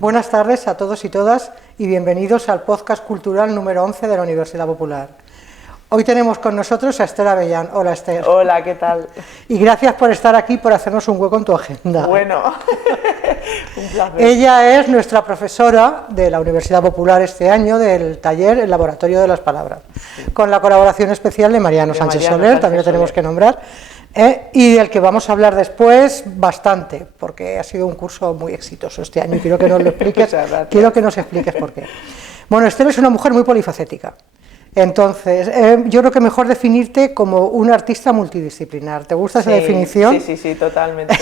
Buenas tardes a todos y todas y bienvenidos al podcast cultural número 11 de la Universidad Popular. Hoy tenemos con nosotros a Esther Avellán. Hola, Esther. Hola, ¿qué tal? Y gracias por estar aquí, por hacernos un hueco en tu agenda. Bueno, un placer. Ella es nuestra profesora de la Universidad Popular este año del taller El Laboratorio de las Palabras, con la colaboración especial de Mariano Sánchez Soler, también lo tenemos que nombrar, y del que vamos a hablar después bastante, porque ha sido un curso muy exitoso este año y quiero que nos lo expliques, quiero que nos expliques por qué. Bueno, Esther es una mujer muy polifacética. Entonces, yo creo que mejor definirte como una artista multidisciplinar. ¿Te gusta esa definición? Sí, totalmente.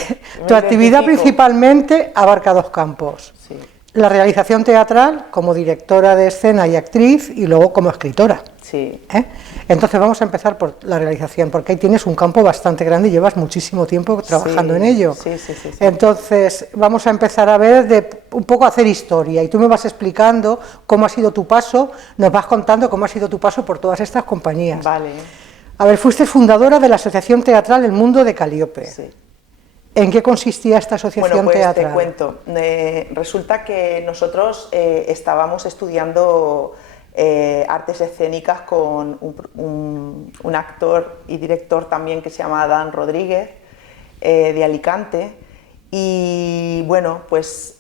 Tu actividad principalmente abarca dos campos. Sí. La realización teatral como directora de escena y actriz y luego como escritora. Sí. Entonces vamos a empezar por la realización, porque ahí tienes un campo bastante grande y llevas muchísimo tiempo trabajando en ello. Sí. Entonces vamos a empezar a ver un poco hacer historia y tú me vas explicando cómo ha sido tu paso, nos vas contando cómo ha sido tu paso por todas estas compañías. Vale. A ver, fuiste fundadora de la Asociación Teatral El Mundo de Calíope. Sí. ¿En qué consistía esta asociación teatral? Te cuento. Resulta que nosotros estábamos estudiando artes escénicas con un actor y director también que se llama Dan Rodríguez, de Alicante, y bueno, pues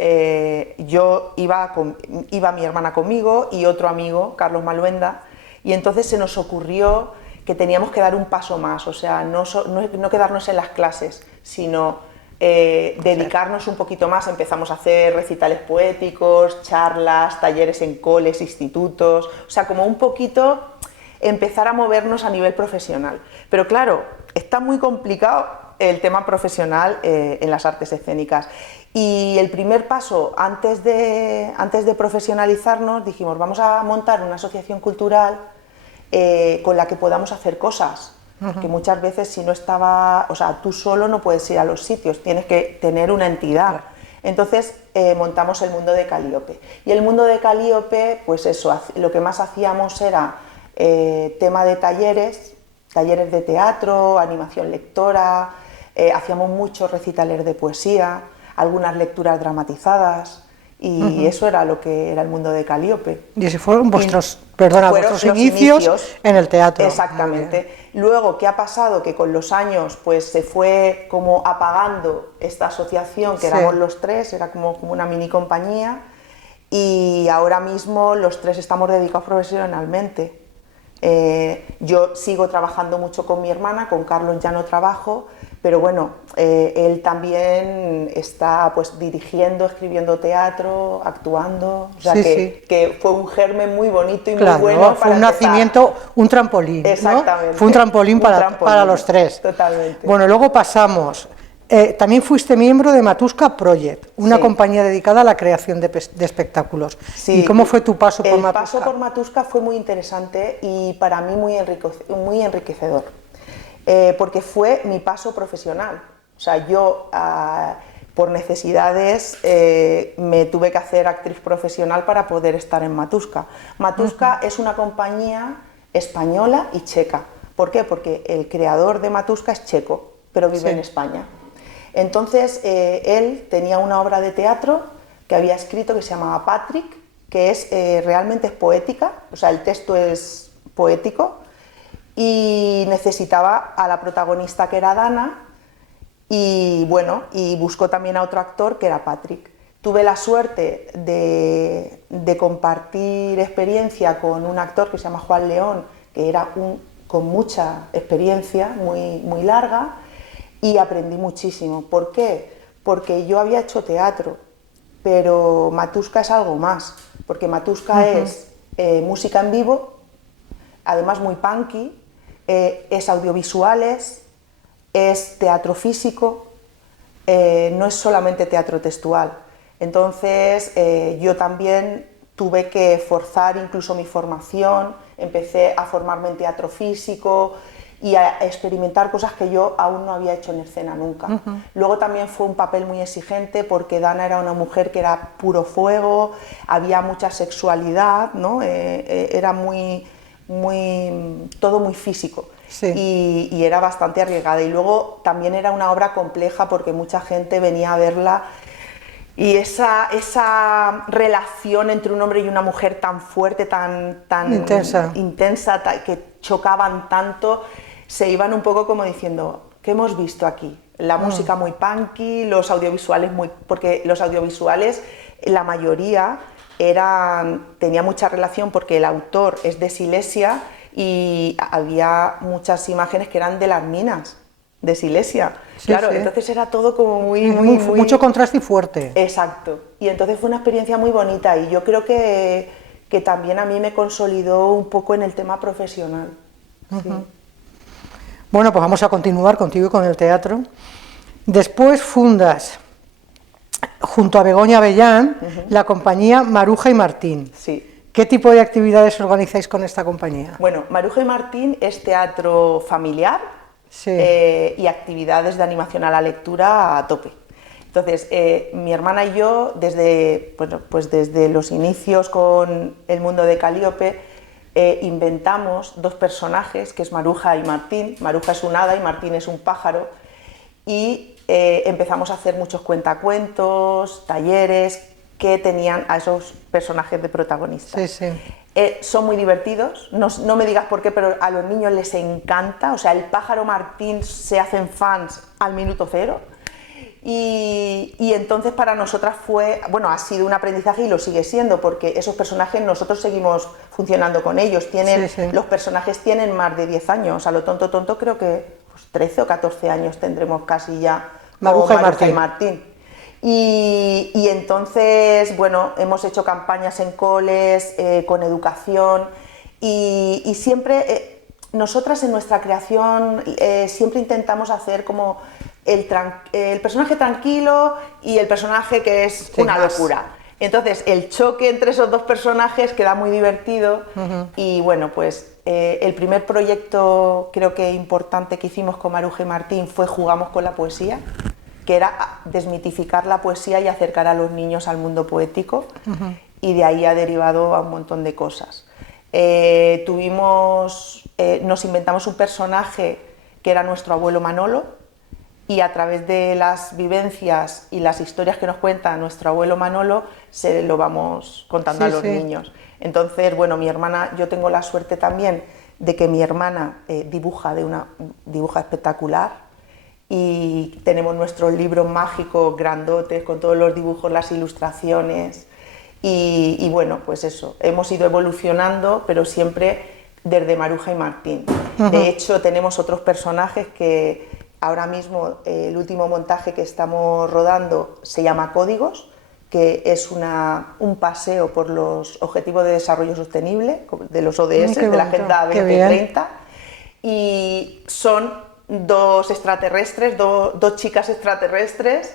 yo iba mi hermana conmigo y otro amigo, Carlos Maluenda, y entonces se nos ocurrió que teníamos que dar un paso más, o sea, no quedarnos en las clases, sino dedicarnos un poquito más. Empezamos a hacer recitales poéticos, charlas, talleres en coles, institutos, o sea, como un poquito empezar a movernos a nivel profesional. Pero claro, está muy complicado el tema profesional en las artes escénicas. Y el primer paso, antes de profesionalizarnos, dijimos, vamos a montar una asociación cultural con la que podamos hacer cosas. Que muchas veces si no estaba, o sea, tú solo no puedes ir a los sitios, tienes que tener una entidad. Claro. Entonces montamos el Mundo de Calíope. Y el Mundo de Calíope, pues eso, lo que más hacíamos era tema de talleres de teatro, animación lectora, hacíamos muchos recitales de poesía, algunas lecturas dramatizadas. Y eso era lo que era el Mundo de Calíope. Y ese fueron vuestros inicios en el teatro. Exactamente. Luego, ¿qué ha pasado? Que con los años pues se fue como apagando esta asociación, que éramos los tres, era como una mini compañía, y ahora mismo los tres estamos dedicados profesionalmente. Yo sigo trabajando mucho con mi hermana, con Carlos ya no trabajo, pero bueno, él también está pues dirigiendo, escribiendo teatro, actuando, o sea que fue un germen muy bonito y muy bueno. Fue un nacimiento, un trampolín. Exactamente. ¿No? Fue un trampolín para los tres. Totalmente. Bueno, luego pasamos. También fuiste miembro de Matuska Project, una compañía dedicada a la creación de espectáculos. Sí. ¿Y cómo fue tu paso por Matuska? El paso por Matuska fue muy interesante y para mí muy enriquecedor, porque fue mi paso profesional. O sea, yo por necesidades me tuve que hacer actriz profesional para poder estar en Matuska. Matuska es una compañía española y checa. ¿Por qué? Porque el creador de Matuska es checo, pero vive en España. Entonces, él tenía una obra de teatro que había escrito que se llamaba Patrick, que realmente es poética, o sea, el texto es poético, y necesitaba a la protagonista que era Dana, y bueno, y buscó también a otro actor que era Patrick. Tuve la suerte de compartir experiencia con un actor que se llama Juan León, que era con mucha experiencia, muy larga, y aprendí muchísimo. ¿Por qué? Porque yo había hecho teatro, pero Matuska es algo más, porque Matuska es música en vivo, además muy punky, es audiovisuales, es teatro físico, no es solamente teatro textual. Entonces yo también tuve que forzar incluso mi formación, empecé a formarme en teatro físico y a experimentar cosas que yo aún no había hecho en escena nunca. Luego también fue un papel muy exigente porque Dana era una mujer que era puro fuego, había mucha sexualidad, ¿no? Era todo muy físico. Y era bastante arriesgada. Y luego también era una obra compleja porque mucha gente venía a verla Y esa relación entre un hombre y una mujer tan fuerte, tan intensa, que chocaban tanto, se iban un poco como diciendo, ¿qué hemos visto aquí? La música muy punky, los audiovisuales porque los audiovisuales, la mayoría, tenía mucha relación porque el autor es de Silesia y había muchas imágenes que eran de las minas de Silesia. Sí, claro, sí. Entonces era todo como muy... Mucho contraste y fuerte. Exacto. Y entonces fue una experiencia muy bonita y yo creo que también a mí me consolidó un poco en el tema profesional. Sí. Bueno, pues vamos a continuar contigo y con el teatro. Después fundas, junto a Begoña Avellán, la compañía Maruja y Martín. Sí. ¿Qué tipo de actividades organizáis con esta compañía? Bueno, Maruja y Martín es teatro familiar, sí, y actividades de animación a la lectura a tope. Entonces, mi hermana y yo, desde los inicios con el mundo de Calíope, inventamos dos personajes, que es Maruja y Martín. Maruja es un hada y Martín es un pájaro, y empezamos a hacer muchos cuentacuentos, talleres que tenían a esos personajes de protagonistas. Sí, sí. Son muy divertidos, no me digas por qué, pero a los niños les encanta. O sea, el pájaro Martín se hacen fans al minuto cero. Y entonces para nosotras ha sido un aprendizaje y lo sigue siendo, porque esos personajes nosotros seguimos funcionando con ellos. Los personajes tienen más de 10 años, a lo tonto creo que 13 o 14 años tendremos casi ya. Maruja y Martín. Y entonces, hemos hecho campañas en coles, con educación, y siempre, nosotras en nuestra creación, siempre intentamos hacer como el personaje tranquilo y el personaje que es una locura. Entonces, el choque entre esos dos personajes queda muy divertido. Y el primer proyecto, creo que importante, que hicimos con Maruja y Martín fue Jugamos con la poesía, que era desmitificar la poesía y acercar a los niños al mundo poético, y de ahí ha derivado a un montón de cosas. Nos inventamos un personaje que era nuestro abuelo Manolo, y a través de las vivencias y las historias que nos cuenta nuestro abuelo Manolo, se lo vamos contando a los niños. Entonces, mi hermana, yo tengo la suerte también de que mi hermana dibuja espectacular, y tenemos nuestros libros mágicos grandotes con todos los dibujos, las ilustraciones, y eso, hemos ido evolucionando, pero siempre desde Maruja y Martín. De hecho, tenemos otros personajes que ahora mismo, el último montaje que estamos rodando se llama Códigos, que es un paseo por los Objetivos de Desarrollo Sostenible, de los ODS, de la Agenda 2030, y son dos extraterrestres, dos chicas extraterrestres,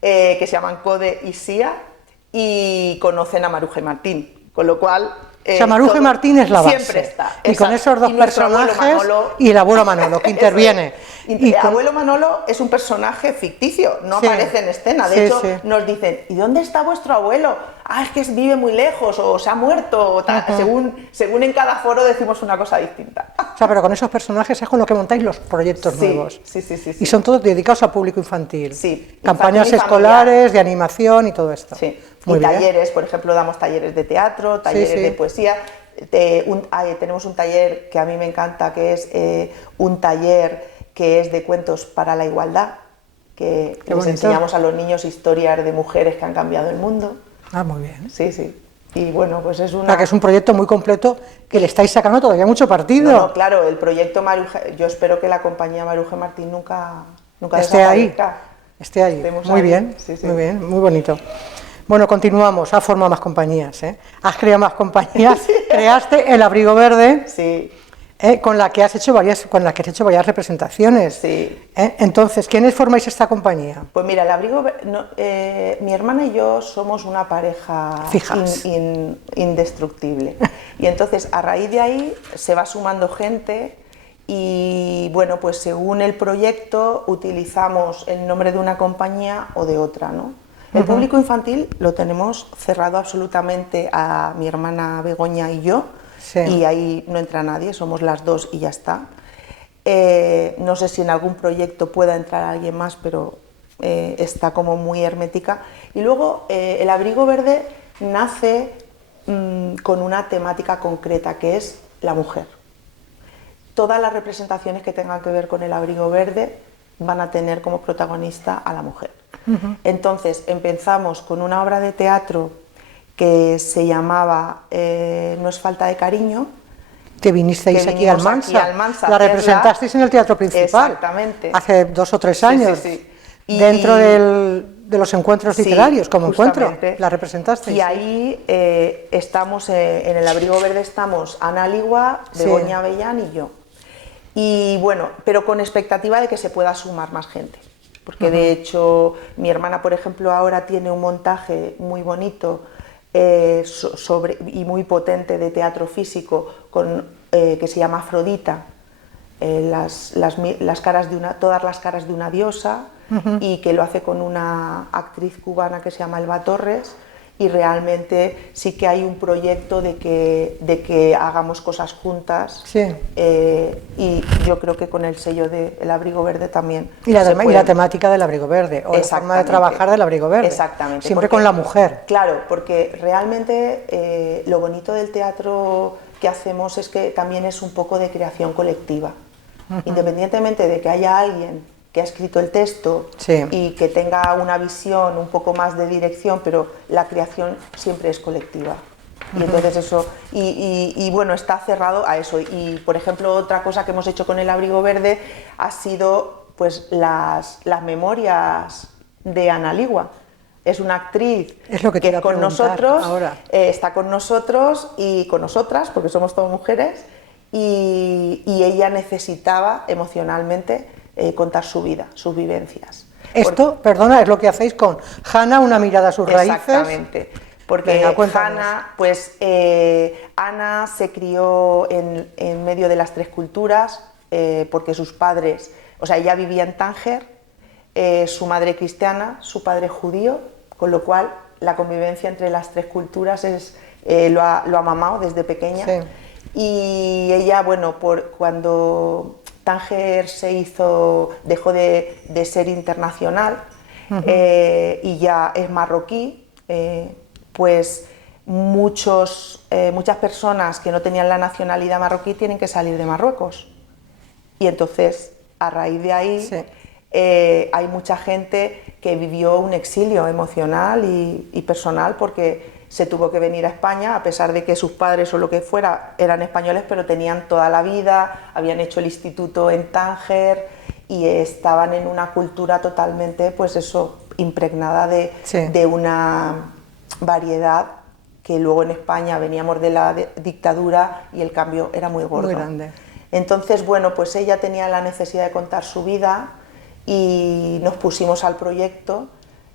que se llaman Code y Sia, y conocen a Maruja y Martín, con lo cual... Maruja y Martín es la base. Siempre está. Y con esos dos personajes y el abuelo Manolo, que interviene. El abuelo Manolo es un personaje ficticio, no aparece en escena. De hecho, nos dicen, ¿y dónde está vuestro abuelo? Es que vive muy lejos, o se ha muerto, o tal. Según en cada foro decimos una cosa distinta. Pero con esos personajes es con lo que montáis los proyectos nuevos. Sí. Y son todos dedicados a público infantil. Sí. Campañas escolares, de animación y todo esto. Sí. Y talleres, por ejemplo, damos talleres de teatro, talleres de poesía. Tenemos un taller que a mí me encanta, que es un taller que es de cuentos para la igualdad, que les enseñamos a los niños historias de mujeres que han cambiado el mundo. Muy bien. Sí. Y es que es un proyecto muy completo, que le estáis sacando todavía mucho partido. No, claro, el proyecto Maruja, yo espero que la compañía Maruja y Martín nunca esté ahí. Muy bien, muy bien, muy bonito. Bueno, continuamos. Has formado más compañías, has creado más compañías. Creaste el Abrigo Verde, con la que has hecho varias representaciones. Sí. Entonces, ¿quiénes formáis esta compañía? Pues mira, el Abrigo Verde, mi hermana y yo somos una pareja indestructible. Y entonces, a raíz de ahí, se va sumando gente. Y según el proyecto, utilizamos el nombre de una compañía o de otra, ¿no? El público infantil lo tenemos cerrado absolutamente a mi hermana Begoña y yo, y ahí no entra nadie, somos las dos y ya está. No sé si en algún proyecto pueda entrar alguien más, pero está como muy hermética. Y luego el Abrigo Verde nace con una temática concreta, que es la mujer. Todas las representaciones que tengan que ver con el Abrigo Verde van a tener como protagonista a la mujer. Entonces empezamos con una obra de teatro que se llamaba No es falta de cariño. Que vinisteis aquí al Almansa, la representasteis en el teatro principal. Exactamente. Hace 2 o 3 años. Sí. Dentro de los encuentros literarios, como encuentro, la representasteis. Y ahí estamos, en el Abrigo Verde estamos Ana Ligua, Begoña Avellán y yo. Y bueno, pero con expectativa de que se pueda sumar más gente. Porque de hecho mi hermana, por ejemplo, ahora tiene un montaje muy bonito y muy potente de teatro físico que se llama Afrodita, todas las caras de una diosa, y que lo hace con una actriz cubana que se llama Elba Torres, y realmente sí que hay un proyecto de que hagamos cosas juntas, y yo creo que con el sello del Abrigo Verde también. Y la temática del Abrigo Verde, o la forma de trabajar del Abrigo Verde. Exactamente. Siempre con la mujer. Claro, porque realmente lo bonito del teatro que hacemos es que también es un poco de creación colectiva. Independientemente de que haya alguien que ha escrito el texto y que tenga una visión un poco más de dirección, pero la creación siempre es colectiva. Y entonces eso, y bueno, está cerrado a eso. Y por ejemplo, otra cosa que hemos hecho con el Abrigo Verde ha sido pues las memorias de Ana Ligua. Es una actriz que con nosotros está con nosotros y con nosotras, porque somos todas mujeres, y ella necesitaba emocionalmente contar su vida, sus vivencias. Esto, perdona, es lo que hacéis con Hanna, una mirada a sus raíces. Exactamente, porque Hanna, pues Ana se crió en medio de las 3 culturas, porque sus padres, o sea, ella vivía en Tánger, su madre cristiana, su padre judío, con lo cual la convivencia entre las 3 culturas lo ha mamado desde pequeña. Y ella, bueno, cuando Tánger dejó de ser internacional y ya es marroquí, pues muchas personas que no tenían la nacionalidad marroquí tienen que salir de Marruecos. Y entonces, a raíz de ahí, hay mucha gente que vivió un exilio emocional y personal, porque se tuvo que venir a España, a pesar de que sus padres o lo que fuera eran españoles, pero tenían toda la vida, habían hecho el instituto en Tánger y estaban en una cultura totalmente, pues eso, impregnada de una variedad que luego en España veníamos de la dictadura y el cambio era muy gordo. Muy grande. Entonces, bueno, pues ella tenía la necesidad de contar su vida y nos pusimos al proyecto.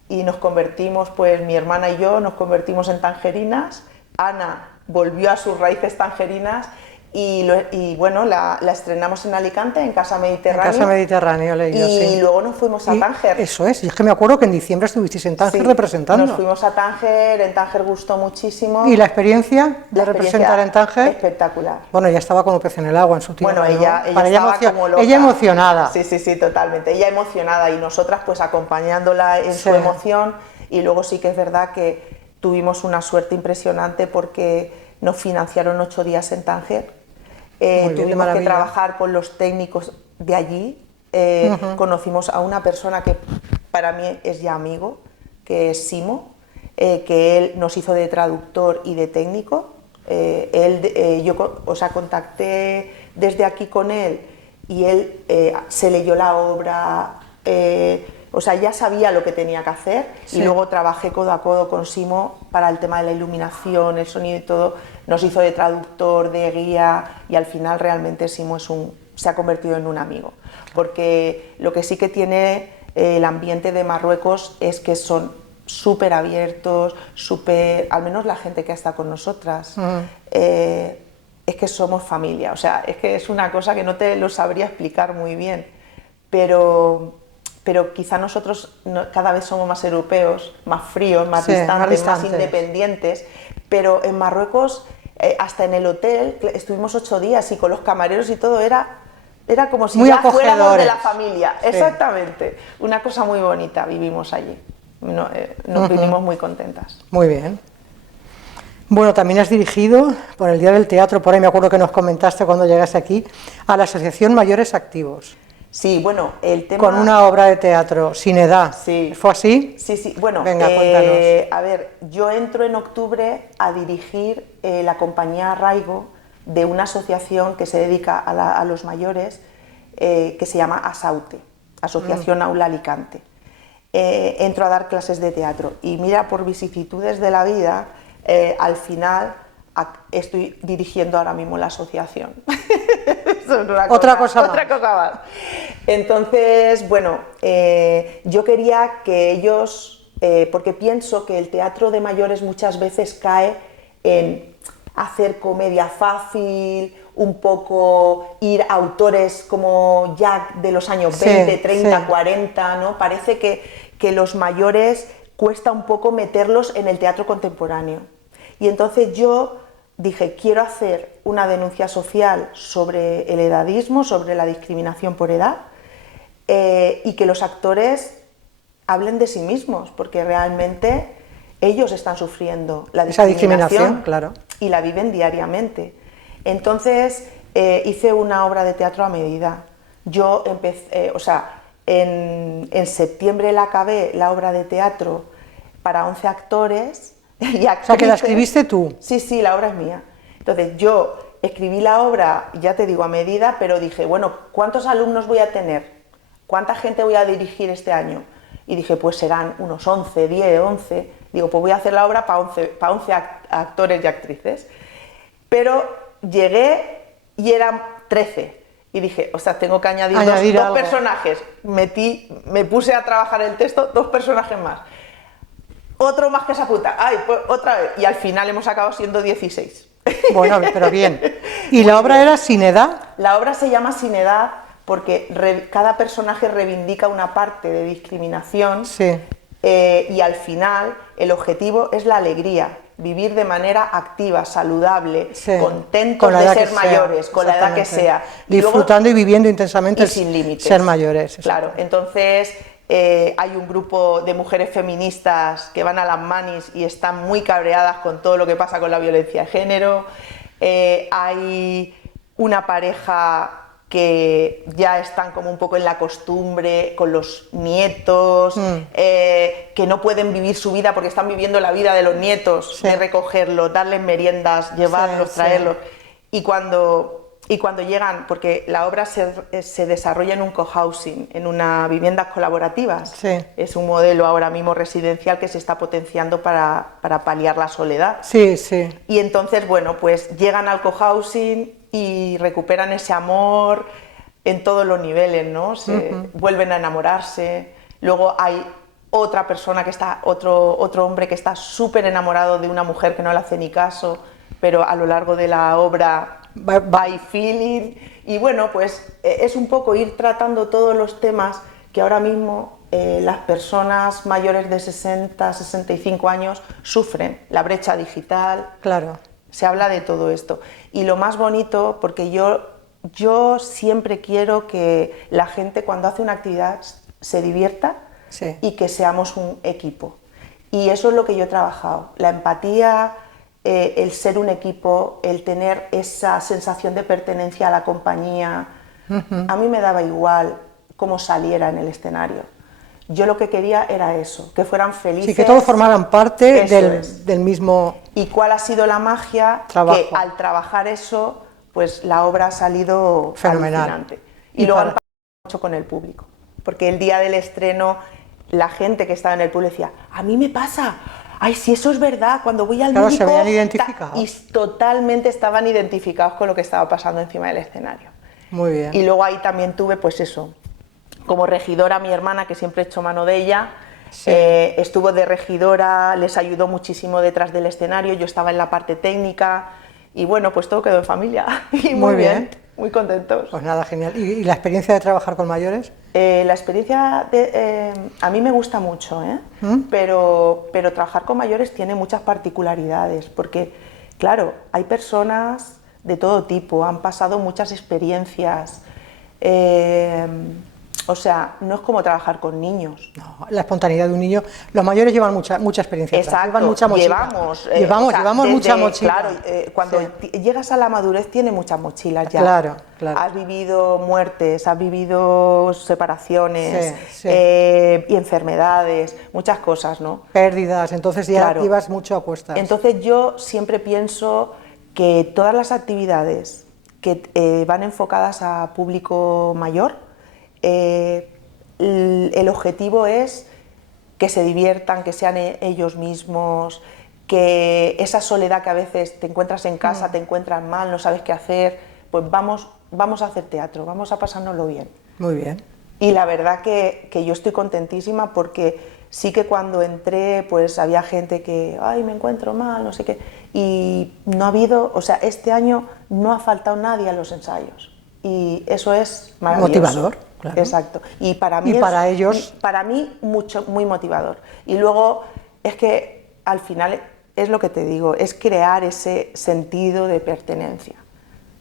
Y nos convertimos, pues mi hermana y yo nos convertimos en tangerinas. Ana volvió a sus raíces tangerinas y bueno, la estrenamos en Alicante, en Casa Mediterráneo. En Casa Mediterráneo, leí yo, y luego nos fuimos a Tánger. Eso es, y es que me acuerdo que en diciembre estuvisteis en Tánger representando. Nos fuimos a Tánger, en Tánger gustó muchísimo. ¿Y la experiencia de representar en Tánger? Espectacular. Bueno, ella estaba como pez en el agua en su tierra. Bueno, ella estaba como loca. Ella emocionada. Sí, totalmente. Ella emocionada y nosotras pues acompañándola en su emoción. Y luego sí que es verdad que tuvimos una suerte impresionante porque nos financiaron 8 días en Tánger. Tuvimos que trabajar con los técnicos de allí. Conocimos a una persona que para mí es ya amigo, que es Simo, que él nos hizo de traductor y de técnico. Yo contacté desde aquí con él y él se leyó la obra, ya sabía lo que tenía que hacer. Y luego trabajé codo a codo con Simo para el tema de la iluminación, el sonido y todo. Nos hizo de traductor, de guía, y al final realmente Simo se ha convertido en un amigo, porque lo que sí que tiene el ambiente de Marruecos es que son súper abiertos, al menos la gente que está con nosotras, es que somos familia, o sea, es que es una cosa que no te lo sabría explicar muy bien, pero quizá nosotros cada vez somos más europeos, más fríos, más distantes, más independientes, pero en Marruecos, hasta en el hotel, estuvimos 8 días y con los camareros y todo era Era como si muy ya fuéramos de la acogedores. familia, Sí. exactamente. Una cosa muy bonita vivimos allí. Nos vinimos muy contentas. Muy bien. Bueno, también has dirigido por el Día del Teatro, por ahí me acuerdo que nos comentaste cuando llegaste aquí, a la Asociación Mayores Activos, Sí, bueno, el tema... con una obra de teatro, Sin Edad. Sí. ¿Fue así? Sí, sí. Bueno, venga, cuéntanos. a ver, yo entro en octubre a dirigir la compañía Arraigo de una asociación que se dedica a los mayores, que se llama ASAUTE, Asociación Aula Alicante. Entro a dar clases de teatro y mira, por vicisitudes de la vida, al final estoy dirigiendo ahora mismo la asociación. Otra cosa más. Entonces, bueno, yo quería que ellos, porque pienso que el teatro de mayores muchas veces cae en hacer comedia fácil, un poco ir a autores como ya de los años 20, 30, 40, ¿no? Parece que los mayores cuesta un poco meterlos en el teatro contemporáneo. Y entonces yo dije, quiero hacer una denuncia social sobre el edadismo, sobre la discriminación por edad, y que los actores hablen de sí mismos, porque realmente ellos están sufriendo la discriminación, claro, y la viven diariamente. Entonces hice una obra de teatro a medida. Yo empecé, en septiembre la acabé, la obra de teatro para 11 actores y actrices. O sea, que la escribiste tú. Sí, sí, la obra es mía. Entonces yo escribí la obra, ya te digo, a medida, pero dije, bueno, ¿cuántos alumnos voy a tener? ¿Cuánta gente voy a dirigir este año? Y dije, pues serán unos 11, 10, 11. Digo, pues voy a hacer la obra para 11 actores y actrices. Pero llegué y eran 13. Y dije, o sea, tengo que añadir dos personajes. Me puse a trabajar el texto, 2 personajes más. Otro más que esa puta. Ay, pues otra vez. Y al final hemos acabado siendo 16. Bueno, pero bien. ¿Y la obra era Sin Edad? La obra se llama Sin Edad porque cada personaje reivindica una parte de discriminación. Sí. Y al final el objetivo es la alegría, vivir de manera activa, saludable, contentos de ser mayores, con la edad que sea. Disfrutando y viviendo intensamente y sin límites. Ser mayores. Claro, entonces hay un grupo de mujeres feministas que van a las manis y están muy cabreadas con todo lo que pasa con la violencia de género. Hay una pareja que ya están como un poco en la costumbre con los nietos, que no pueden vivir su vida porque están viviendo la vida de los nietos, de recogerlos, darles meriendas, llevarlos, traerlos. Y cuando llegan, porque la obra se desarrolla en un cohousing, en unas viviendas colaborativas, es un modelo ahora mismo residencial que se está potenciando para paliar la soledad. Sí, sí. Y entonces, bueno, pues llegan al cohousing y recuperan ese amor en todos los niveles, ¿no? Vuelven a enamorarse. Luego hay otra persona que está, otro hombre que está súper enamorado de una mujer que no le hace ni caso, pero a lo largo de la obra hay feeling. Y bueno, pues es un poco ir tratando todos los temas que ahora mismo las personas mayores de 60, 65 años sufren. La brecha digital. Claro. Se habla de todo esto. Y lo más bonito, porque yo siempre quiero que la gente cuando hace una actividad se divierta y que seamos un equipo. Y eso es lo que yo he trabajado. La empatía, el ser un equipo, el tener esa sensación de pertenencia a la compañía. A mí me daba igual cómo saliera en el escenario. Yo lo que quería era eso, que fueran felices. Sí, que todos formaran parte del mismo ¿Y cuál ha sido la magia? Trabajo. Que al trabajar eso, pues la obra ha salido fenomenal. Alucinante. Y luego han pasado mucho con el público, porque el día del estreno la gente que estaba en el público decía, a mí me pasa, ay, si eso es verdad, cuando voy al médico... se veían identificados. Y totalmente estaban identificados con lo que estaba pasando encima del escenario. Muy bien. Y luego ahí también tuve, pues eso, como regidora mi hermana, que siempre he hecho mano de ella, estuvo de regidora, les ayudó muchísimo detrás del escenario, yo estaba en la parte técnica y bueno, pues todo quedó en familia. Y muy bien, muy contentos. Pues nada, genial. ¿Y la experiencia de trabajar con mayores? La experiencia, a mí me gusta mucho, pero trabajar con mayores tiene muchas particularidades, porque claro, hay personas de todo tipo, han pasado muchas experiencias. O sea, no es como trabajar con niños. No, la espontaneidad de un niño. Los mayores llevan mucha experiencia. Exacto, llevan mucha mochila. Llevamos mucha mochila. Claro, cuando llegas a la madurez tienes muchas mochilas ya. Claro. Has vivido muertes, has vivido separaciones y enfermedades, muchas cosas, ¿no? Pérdidas, entonces ya llevas mucho a cuestas. Entonces yo siempre pienso que todas las actividades que van enfocadas a público mayor, el objetivo es que se diviertan, que sean ellos mismos, que esa soledad que a veces te encuentras en casa, te encuentras mal, no sabes qué hacer, pues vamos a hacer teatro, vamos a pasárnoslo bien. Muy bien. Y la verdad que yo estoy contentísima porque sí que cuando entré pues había gente que, ay, me encuentro mal, no sé qué, y no ha habido, o sea, este año no ha faltado nadie a los ensayos y eso es maravilloso. Motivador. Claro. Exacto. Y para mí, para mí muy motivador. Y luego es que al final es lo que te digo, es crear ese sentido de pertenencia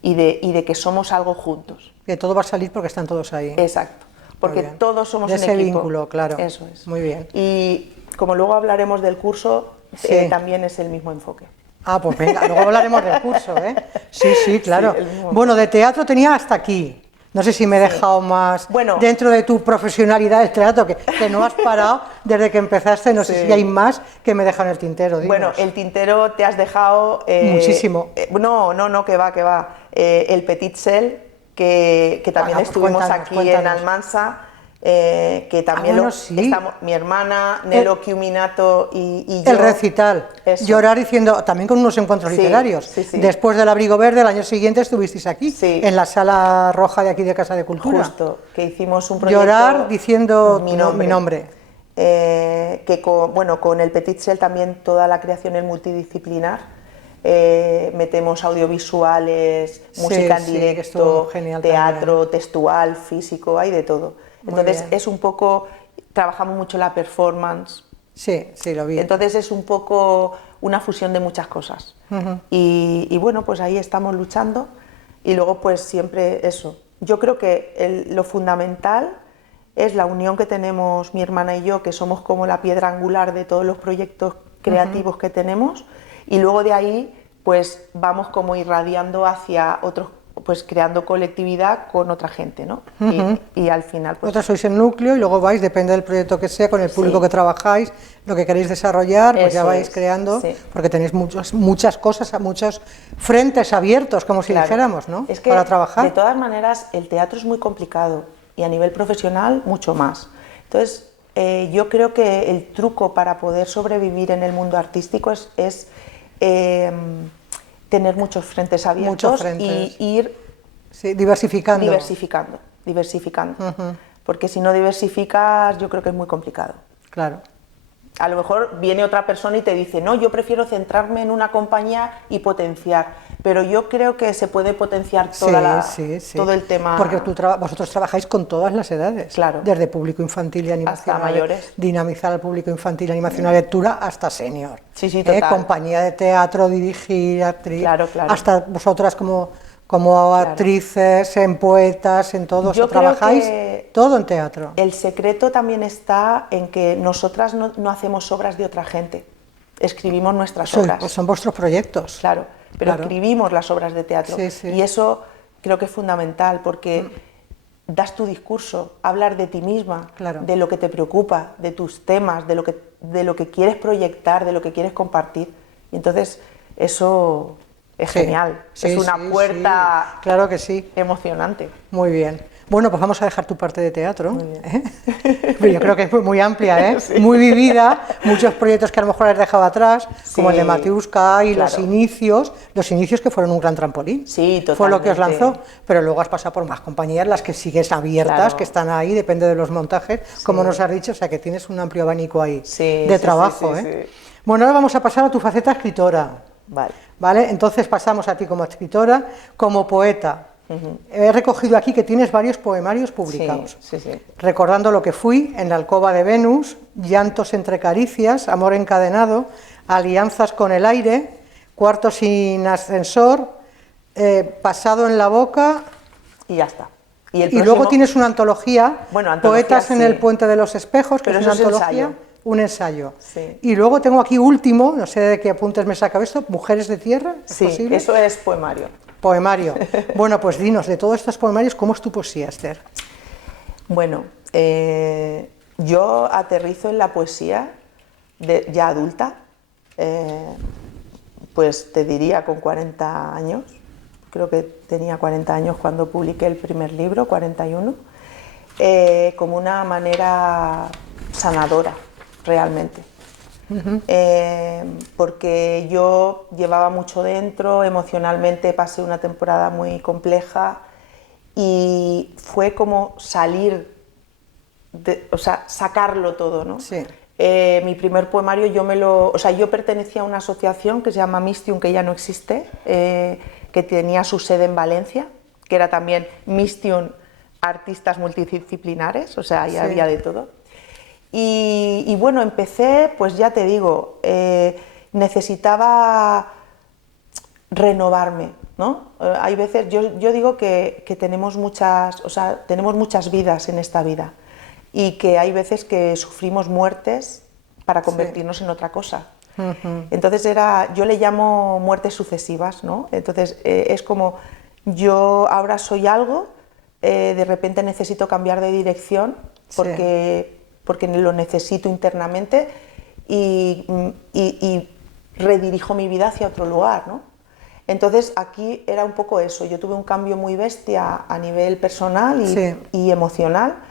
y de que somos algo juntos. Que todo va a salir porque están todos ahí. Exacto. Porque todos somos un equipo. Ese vínculo, claro. Eso es. Muy bien. Y como luego hablaremos del curso, también es el mismo enfoque. Ah, pues venga, luego hablaremos del curso, ¿eh? Sí, claro. Bueno, de teatro tenía hasta aquí. No sé si me he dejado más dentro de tu profesionalidad del teatro, que no has parado desde que empezaste, no sé si hay más que me dejan el tintero. Dinos. Bueno, el tintero te has dejado... muchísimo. No, que va. El Petit Cel, que también estuvimos aquí en Almansa, que también estamos, mi hermana, Nelo Chiuminato y yo. El recital, llorar diciendo, también con unos encuentros literarios. Sí. Después del Abrigo Verde, el año siguiente estuvisteis aquí, en la Sala Roja de aquí de Casa de Cultura. Justo, que hicimos un proyecto... Llorar diciendo mi nombre. Que con el Petit Cel también toda la creación es multidisciplinar. Metemos audiovisuales, música en directo, teatro, textual, físico, hay de todo. Entonces es un poco, trabajamos mucho la performance. Sí, lo vi. Entonces es un poco una fusión de muchas cosas. Y bueno, pues ahí estamos luchando y luego pues siempre eso. Yo creo que lo fundamental es la unión que tenemos mi hermana y yo, que somos como la piedra angular de todos los proyectos creativos que tenemos, y luego de ahí pues vamos como irradiando hacia otros, pues creando colectividad con otra gente, ¿no? Y al final pues... Vosotros sois el núcleo y luego vais, depende del proyecto que sea, con el público que trabajáis, lo que queréis desarrollar, pues ya vais creando, porque tenéis muchas cosas, muchos frentes abiertos, como si dijéramos, ¿no? Es que, para trabajar. De todas maneras, el teatro es muy complicado y a nivel profesional mucho más. Entonces, yo creo que el truco para poder sobrevivir en el mundo artístico es tener muchos frentes abiertos y ir diversificando. Porque si no diversificas, yo creo que es muy complicado. Claro. A lo mejor viene otra persona y te dice, no, yo prefiero centrarme en una compañía y potenciar, pero yo creo que se puede potenciar todo el tema. Porque vosotros trabajáis con todas las edades, desde público infantil y animación, hasta mayores. Dinamizar al público infantil y animación a lectura hasta senior. Total. Compañía de teatro, dirigir, actriz, hasta vosotras como actrices, en poetas, en todo, trabajáis todo en teatro. El secreto también está en que nosotras no hacemos obras de otra gente, escribimos nuestras obras. Pues son vuestros proyectos. Claro, pero escribimos las obras de teatro y eso creo que es fundamental porque das tu discurso, hablar de ti misma, de lo que te preocupa, de tus temas, de lo que quieres proyectar, de lo que quieres compartir, y entonces eso... Es genial, es una puerta claro que sí. Emocionante. Muy bien. Bueno, pues vamos a dejar tu parte de teatro. Yo creo que es muy amplia, muy vivida, muchos proyectos que a lo mejor has dejado atrás, como el de Matiuska y los inicios que fueron un gran trampolín. Sí, totalmente. Fue lo que os lanzó, pero luego has pasado por más compañías, las que sigues abiertas, que están ahí, depende de los montajes, como nos has dicho, o sea que tienes un amplio abanico ahí de trabajo. Bueno, ahora vamos a pasar a tu faceta escritora. Vale, entonces pasamos a ti como escritora, como poeta. He recogido aquí que tienes varios poemarios publicados. Recordando lo que fui, En la alcoba de Venus, Llantos entre caricias, Amor encadenado, Alianzas con el aire, Cuarto sin ascensor, Pasado en la boca... Y ya está. Y luego tienes una antología, bueno, Poetas en sí. el Puente de los Espejos, que pero es una eso antología, ensayo. un ensayo. Sí. Y luego tengo aquí último, no sé de qué apuntes me saca esto, Mujeres de Tierra, ¿es Sí, posible? eso es poemario. Poemario. Bueno, pues dinos, de todos estos poemarios, ¿cómo es tu poesía, Esther? Bueno, yo aterrizo en la poesía ya adulta, pues te diría con 40 años, creo que tenía 40 años cuando publiqué el primer libro, 41, como una manera sanadora, realmente. Porque yo llevaba mucho dentro, emocionalmente pasé una temporada muy compleja y fue como salir, o sea, sacarlo todo, ¿no? Sí. Mi primer poemario yo pertenecía a una asociación que se llama Mistium, que ya no existe, que tenía su sede en Valencia, que era también Mistium Artistas Multidisciplinares, o sea, ahí había de todo. Y bueno, empecé, pues ya te digo, necesitaba renovarme, ¿no? Hay veces, yo digo que tenemos muchas vidas en esta vida y que hay veces que sufrimos muertes para convertirnos en otra cosa. Entonces yo le llamo muertes sucesivas, ¿no? Entonces es como yo ahora soy algo, de repente necesito cambiar de dirección porque lo necesito internamente y redirijo mi vida hacia otro lugar, ¿no? Entonces aquí era un poco eso, yo tuve un cambio muy bestia a nivel personal y emocional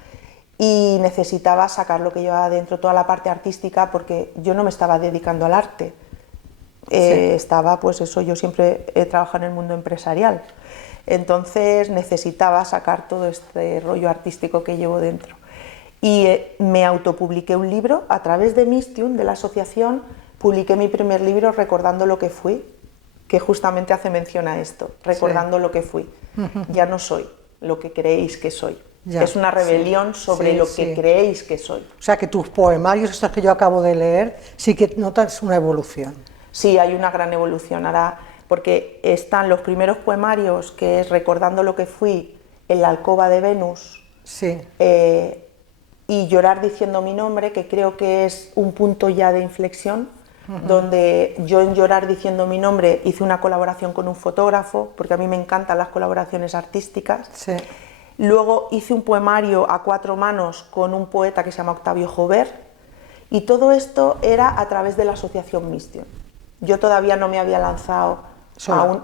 y necesitaba sacar lo que llevaba dentro, toda la parte artística, porque yo no me estaba dedicando al arte, estaba, pues eso, yo siempre he trabajado en el mundo empresarial, entonces necesitaba sacar todo este rollo artístico que llevo dentro. Y me autopubliqué un libro a través de Mistium, de la asociación, publiqué mi primer libro Recordando lo que fui, que justamente hace mención a esto, recordando lo que fui. Ya no soy lo que creéis que soy. Ya, es una rebelión sobre lo que creéis que soy. O sea que tus poemarios, estos que yo acabo de leer, sí que notas una evolución. Sí, hay una gran evolución ahora, porque están los primeros poemarios, que es Recordando lo que fui, en la alcoba de Venus, y Llorar diciendo mi nombre, que creo que es un punto ya de inflexión, donde yo en Llorar diciendo mi nombre hice una colaboración con un fotógrafo, porque a mí me encantan las colaboraciones artísticas. Luego hice un poemario a 4 manos con un poeta que se llama Octavio Jover, y todo esto era a través de la asociación Mistium. Yo todavía no me había lanzado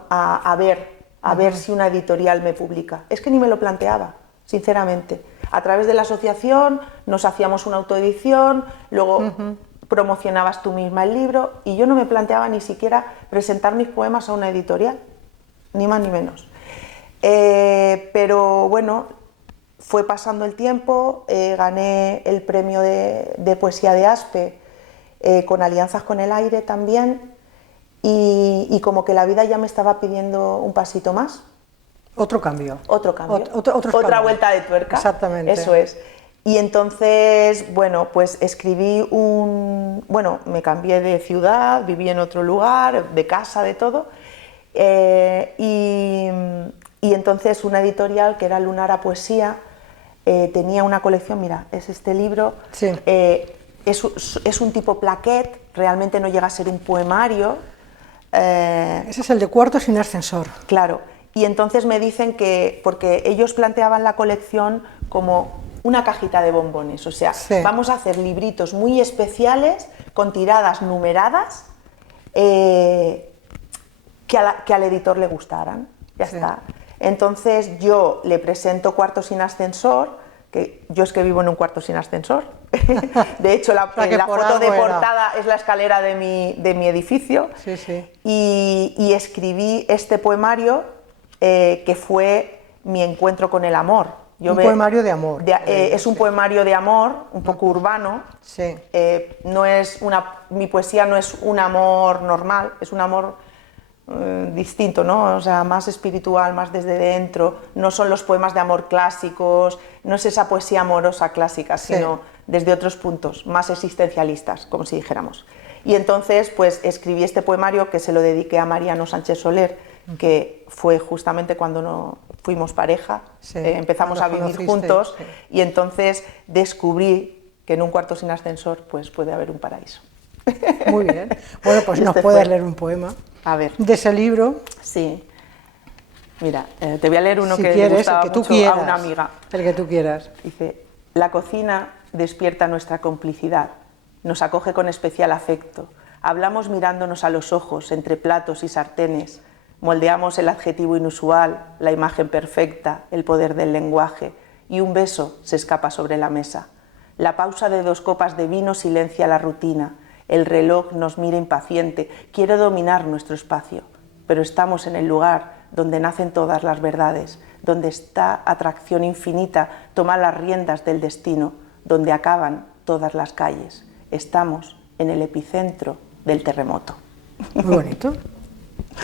a ver si una editorial me publica. Es que ni me lo planteaba, sinceramente. A través de la asociación nos hacíamos una autoedición, luego promocionabas tú misma el libro, y yo no me planteaba ni siquiera presentar mis poemas a una editorial, ni más ni menos. Pero bueno, fue pasando el tiempo, gané el premio de poesía de Aspe, con Alianzas con el Aire también, y como que la vida ya me estaba pidiendo un pasito más. Otro cambio. Otro cambio. Otra vuelta de tuerca. Exactamente. Eso es. Y entonces, bueno, pues escribí bueno, me cambié de ciudad, viví en otro lugar, de casa, de todo. Y entonces una editorial que era Lunara Poesía tenía una colección, mira, es este libro. Es un tipo plaquet, realmente no llega a ser un poemario. Ese es el de Cuarto sin ascensor. Claro. Y entonces me dicen que, porque ellos planteaban la colección como una cajita de bombones, o sea, vamos a hacer libritos muy especiales con tiradas numeradas que al editor le gustaran, ya está. Entonces yo le presento Cuarto sin ascensor, que yo es que vivo en un cuarto sin ascensor, de hecho la foto de portada es la escalera de mi edificio, y escribí este poemario que fue mi encuentro con el amor. Poemario de amor. Es un poemario de amor, un poco urbano. Mi poesía no es un amor normal, es un amor distinto, ¿no? O sea, más espiritual, más desde dentro. No son los poemas de amor clásicos, no es esa poesía amorosa clásica, sino desde otros puntos, más existencialistas, como si dijéramos. Y entonces, pues escribí este poemario que se lo dediqué a Mariano Sánchez Soler, que fue justamente cuando fuimos pareja, Sí, empezamos a vivir juntos, sí. y entonces descubrí que en un cuarto sin ascensor pues puede haber un paraíso. Muy bien. Bueno, pues nos Este puedes fue. leer un poema A ver. de ese libro. Sí. Mira, te voy a leer uno Si que le quieres, gustaba el que tú mucho quieras. a una amiga. El que tú quieras. Dice: la cocina despierta nuestra complicidad, nos acoge con especial afecto, hablamos mirándonos a los ojos entre platos y sartenes, moldeamos el adjetivo inusual, la imagen perfecta, el poder del lenguaje, y un beso se escapa sobre la mesa. La pausa de 2 copas de vino silencia la rutina, el reloj nos mira impaciente, quiere dominar nuestro espacio, pero estamos en el lugar donde nacen todas las verdades, donde esta atracción infinita toma las riendas del destino, donde acaban todas las calles. Estamos en el epicentro del terremoto. Muy bonito.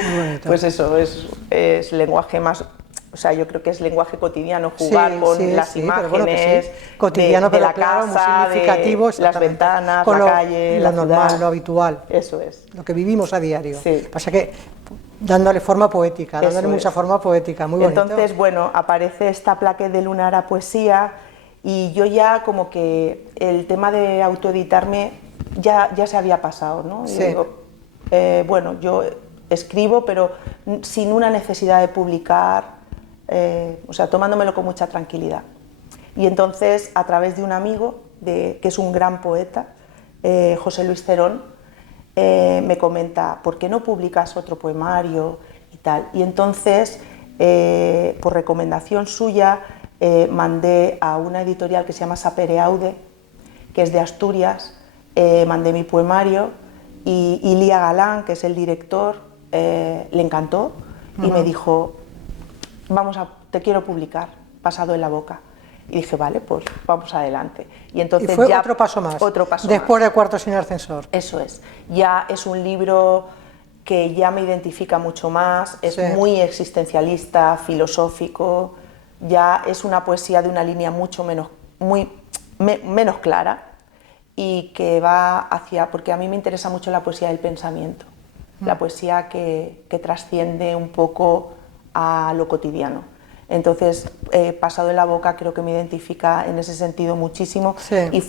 Muy bonito. Pues eso, es lenguaje más... O sea, yo creo que es lenguaje cotidiano, jugar Sí, con sí, las sí, imágenes, pero bueno que sí. Cotidiano, de pero la claro, casa, muy significativo, de las ventanas, con la calle, lo la normal, ciudad. lo habitual, Eso es. lo que vivimos a diario. Sí. Pasa que dándole forma poética, dándole Eso mucha es. forma poética, muy bonito. Entonces, bueno, aparece esta plaqueta de Lunar a Poesía, y yo ya como que el tema de autoeditarme ya se había pasado, ¿no? Sí. Y digo, bueno, yo escribo, pero sin una necesidad de publicar, o sea, tomándomelo con mucha tranquilidad. Y entonces, a través de un amigo, que es un gran poeta, José Luis Cerón, me comenta: ¿por qué no publicas otro poemario y tal? Y entonces, por recomendación suya, mandé a una editorial que se llama Sapere Aude, que es de Asturias, mandé mi poemario, y Ilia Galán, que es el director, le encantó y me dijo: te quiero publicar, Pasado en la boca. Y dije: vale, pues vamos adelante. Y entonces y fue ya otro paso más, otro paso después más. de Cuarto sin ascensor. Eso es, ya es un libro que ya me identifica mucho más, es Sí. muy existencialista, filosófico, ya es una poesía de una línea mucho menos, menos clara, y que va hacia, porque a mí me interesa mucho la poesía del pensamiento, la poesía que trasciende un poco a lo cotidiano. Entonces, Pasado en la boca creo que me identifica en ese sentido muchísimo. Sí. Y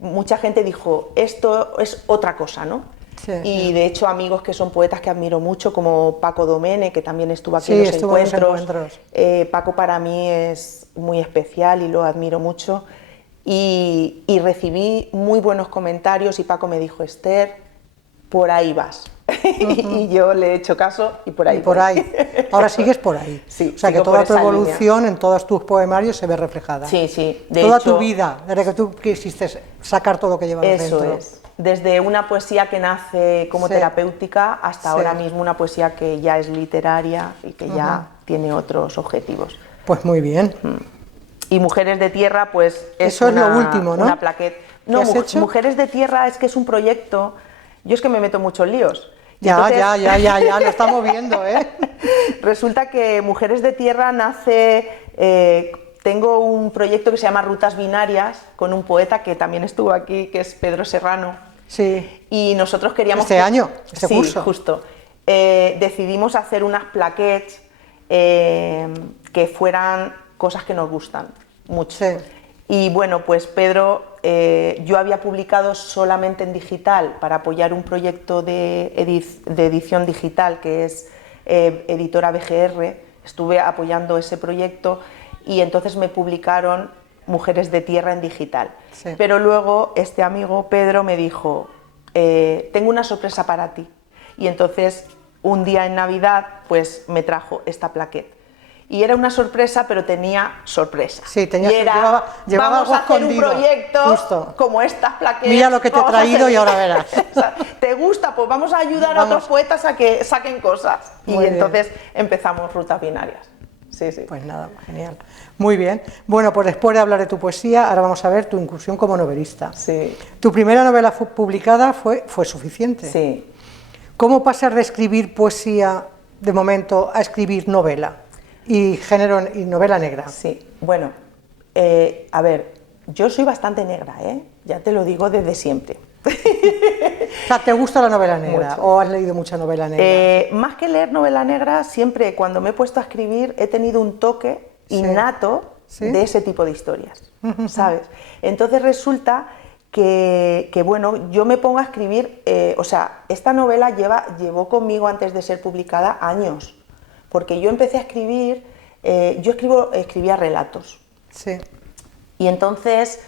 mucha gente dijo: esto es otra cosa, ¿no? Sí, y sí. de hecho, amigos que son poetas que admiro mucho, como Paco Domene, que también estuvo aquí Sí, en los estuvo en los encuentros. encuentros. Paco para mí es muy especial y lo admiro mucho. Y recibí muy buenos comentarios, y Paco me dijo: Esther, por ahí vas. Y yo le he hecho caso y por ahí. Y por ahí. Ahora sigues por ahí. Sí, o sea que sigo toda por tu esa evolución en todos tus poemarios se ve reflejada. Sí, sí. De Toda hecho, tu vida, desde que tú quisiste sacar todo lo que llevas eso dentro. es. Desde una poesía que nace como Sí. terapéutica hasta Sí. ahora mismo una poesía que ya es literaria y que ya tiene otros objetivos. Pues muy bien. Y Mujeres de Tierra, pues es Eso es lo último, ¿no? una plaqueta. No, ¿Qué has hecho? Mujeres de Tierra es que es un proyecto. Yo es que me meto mucho en líos. Y Ya, entonces, ya, lo estamos viendo, ¿eh? Resulta que Mujeres de Tierra nace... tengo un proyecto que se llama Rutas Binarias, con un poeta que también estuvo aquí, que es Pedro Serrano. Sí. Y nosotros queríamos... Este año, este sí, curso. Justo. Decidimos hacer unas plaquettes que fueran cosas que nos gustan mucho. Sí. Y bueno, pues Pedro, yo había publicado solamente en digital para apoyar un proyecto de edición digital que es Editora BGR. Estuve apoyando ese proyecto y entonces me publicaron Mujeres de Tierra en digital. Sí. Pero luego este amigo Pedro me dijo: tengo una sorpresa para ti. Y entonces un día en Navidad pues me trajo esta plaqueta. Y era una sorpresa, pero tenía sorpresa. Sí, y era, llevaba vamos algo a hacer escondido. un proyecto Justo. como estas plaquetas. Mira lo que te he vamos a traído hacer- y ahora verás. ¿Te gusta? Pues vamos a ayudar a otros poetas a que saquen cosas. Muy y bien. entonces empezamos Rutas Binarias. Sí, sí. Pues nada, genial. Muy bien. Bueno, pues después de hablar de tu poesía, ahora vamos a ver tu incursión como novelista. Sí. Tu primera novela publicada fue Suficiente. Sí. ¿Cómo pasar de escribir poesía de momento a escribir novela? Y género y novela negra. Sí, bueno, a ver, yo soy bastante negra, ya te lo digo desde siempre. sea, ¿te gusta la novela negra o has leído mucha novela negra? Más que leer novela negra, siempre cuando me he puesto a escribir he tenido un toque innato de ese tipo de historias, ¿sabes? Entonces resulta que bueno, yo me pongo a escribir, o sea, esta novela llevó conmigo antes de ser publicada años, porque yo empecé a escribir, escribía relatos. Sí. Y entonces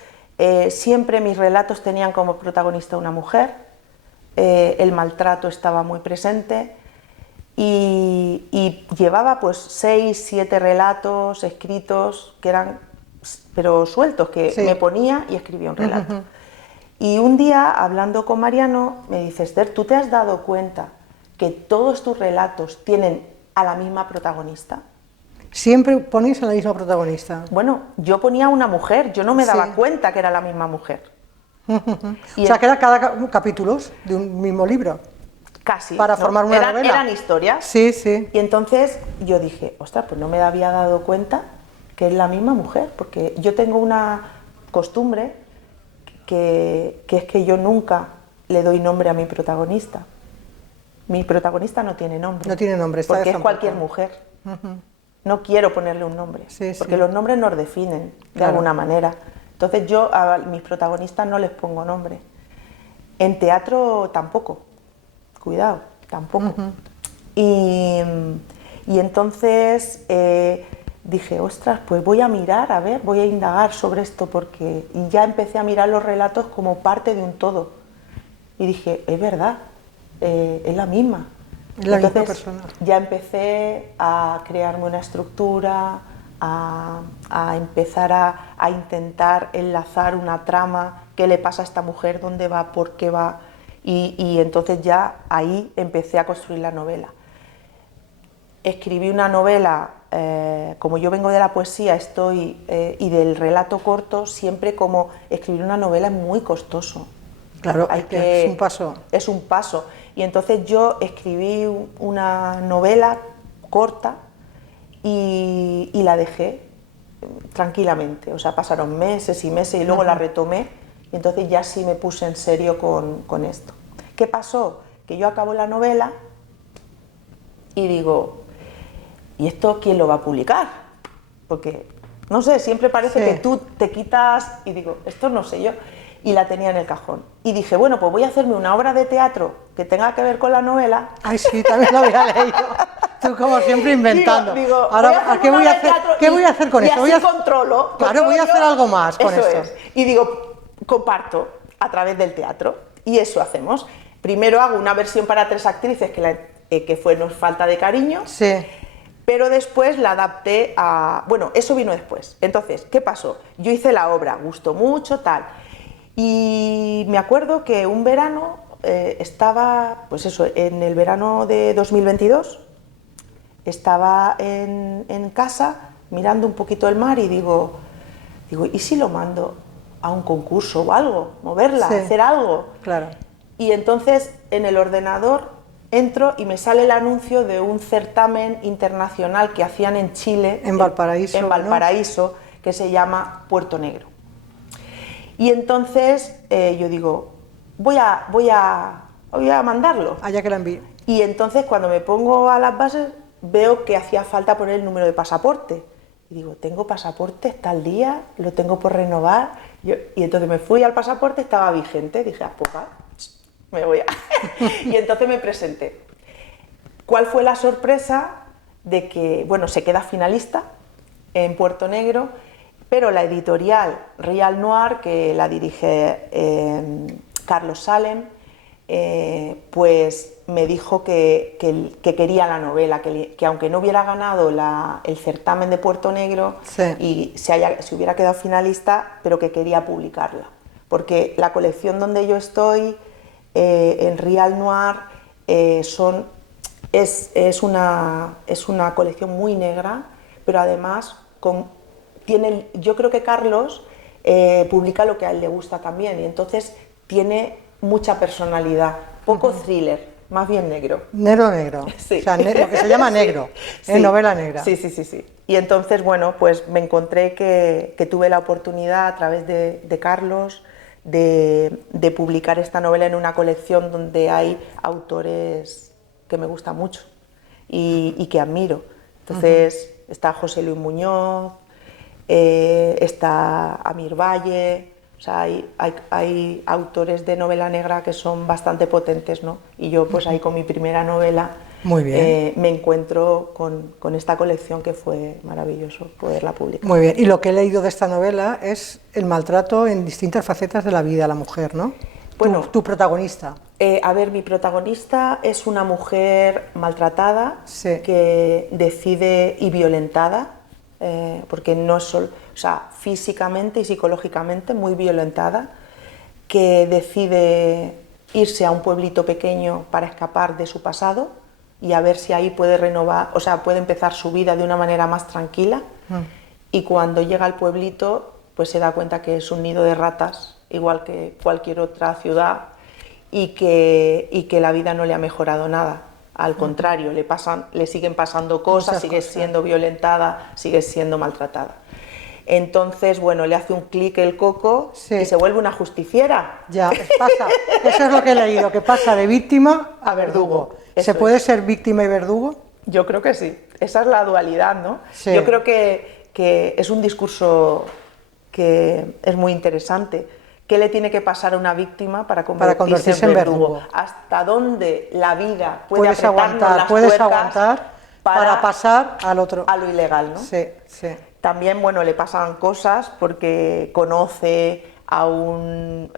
siempre mis relatos tenían como protagonista una mujer, el maltrato estaba muy presente y llevaba pues 6, 7 relatos escritos que eran, pero sueltos, que me ponía y escribía un relato. Y un día, hablando con Mariano, me dice: Esther, ¿tú te has dado cuenta que todos tus relatos tienen a la misma protagonista? ¿Siempre ponéis a la misma protagonista? Bueno, yo ponía una mujer, yo no me daba cuenta que era la misma mujer. O sea, que era cada capítulos de un mismo libro. Casi. Para formar una novela. Eran historias. Sí, sí. Y entonces yo dije, ostras, pues no me había dado cuenta que es la misma mujer, porque yo tengo una costumbre que es que yo nunca le doy nombre a mi protagonista. Mi protagonista no tiene nombre. No tiene nombre, está porque es cualquier mujer. No quiero ponerle un nombre, porque los nombres nos definen de alguna manera. Entonces yo a mis protagonistas no les pongo nombre. En teatro tampoco, cuidado, tampoco. Y entonces dije, ostras, pues voy a mirar, a ver, voy a indagar sobre esto, porque y ya empecé a mirar los relatos como parte de un todo. Y dije, es verdad, es la misma. La misma persona. Ya empecé a crearme una estructura, a empezar a intentar enlazar una trama, qué le pasa a esta mujer, dónde va, por qué va, y entonces ya ahí empecé a construir la novela. Escribí una novela, como yo vengo de la poesía y del relato corto, siempre como escribir una novela es muy costoso. Claro, es un paso. Es un paso. Y entonces yo escribí una novela corta y la dejé tranquilamente. O sea, pasaron meses y meses y luego la retomé y entonces ya sí me puse en serio con esto. ¿Qué pasó? Que yo acabo la novela y digo, ¿y esto quién lo va a publicar? Porque, no sé, siempre parece que tú te quitas y digo, esto no sé yo. Y la tenía en el cajón. Y dije, bueno, pues voy a hacerme una obra de teatro que tenga que ver con la novela. Ay, sí, también lo había leído. Tú como siempre inventando. Digo, ahora, ¿qué voy a hacer con esto? Y así controlo. Claro, voy a hacer algo más con eso esto. Es. Y digo, comparto a través del teatro. Y eso hacemos. Primero hago una versión para 3 actrices que fue No es falta de cariño. Sí. Pero después la adapté a... Bueno, eso vino después. Entonces, ¿qué pasó? Yo hice la obra, gustó mucho, tal... Y me acuerdo que un verano estaba, pues eso, en el verano de 2022, estaba en casa mirando un poquito el mar y digo, ¿y si lo mando a un concurso o algo? Moverla, hacer algo. Claro. Y entonces en el ordenador entro y me sale el anuncio de un certamen internacional que hacían en Chile, en Valparaíso, ¿no? Que se llama Puerto Negro. Y entonces yo digo, voy a mandarlo. Allá que la envíe. Y entonces cuando me pongo a las bases veo que hacía falta poner el número de pasaporte. Y digo, ¿tengo pasaporte? ¿Está al día? ¿Lo tengo por renovar? Y entonces me fui al pasaporte, estaba vigente. Dije, pues me voy a... Y entonces me presenté. ¿Cuál fue la sorpresa? De que, bueno, se queda finalista en Puerto Negro, pero la editorial Real Noir, que la dirige Carlos Salem, pues me dijo que quería la novela, que aunque no hubiera ganado el certamen de Puerto Negro y se hubiera quedado finalista, pero que quería publicarla. Porque la colección donde yo estoy, en Real Noir, es una colección muy negra, pero además yo creo que Carlos publica lo que a él le gusta también y entonces tiene mucha personalidad, poco thriller, más bien negro. Negro. Sí. O sea, lo que se llama negro, novela negra. Sí. Y entonces, bueno, pues me encontré que tuve la oportunidad a través de Carlos de publicar esta novela en una colección donde hay autores que me gustan mucho y que admiro. Entonces está José Luis Muñoz, está Amir Valle, o sea, hay autores de novela negra que son bastante potentes, ¿no? Y yo pues ahí con mi primera novela Muy bien. me encuentro con esta colección que fue maravilloso poderla publicar. Muy bien, y lo que he leído de esta novela es el maltrato en distintas facetas de la vida de la mujer, ¿no? Bueno, tu protagonista. A ver, mi protagonista es una mujer maltratada, Sí. que decide y violentada, porque no es solo, o sea, físicamente y psicológicamente muy violentada, que decide irse a un pueblito pequeño para escapar de su pasado y a ver si ahí puede renovar, o sea, puede empezar su vida de una manera más tranquila. Y cuando llega al pueblito, pues se da cuenta que es un nido de ratas, igual que cualquier otra ciudad, y que la vida no le ha mejorado nada. Al contrario, le siguen pasando cosas, sigue siendo violentada, sigue siendo maltratada. Entonces, bueno, le hace un clic el coco y se vuelve una justiciera. Ya, pasa. Eso es lo que he leído, que pasa de víctima a verdugo. ¿Se puede ser víctima y verdugo? Yo creo que sí. Esa es la dualidad, ¿no? Sí. Yo creo que es un discurso que es muy interesante. ¿Qué le tiene que pasar a una víctima para convertirse en verdugo? ¿Hasta dónde la vida puede apretarnos las tuercas para pasar al otro, a lo ilegal, ¿no? Sí, sí. También, bueno, le pasan cosas porque conoce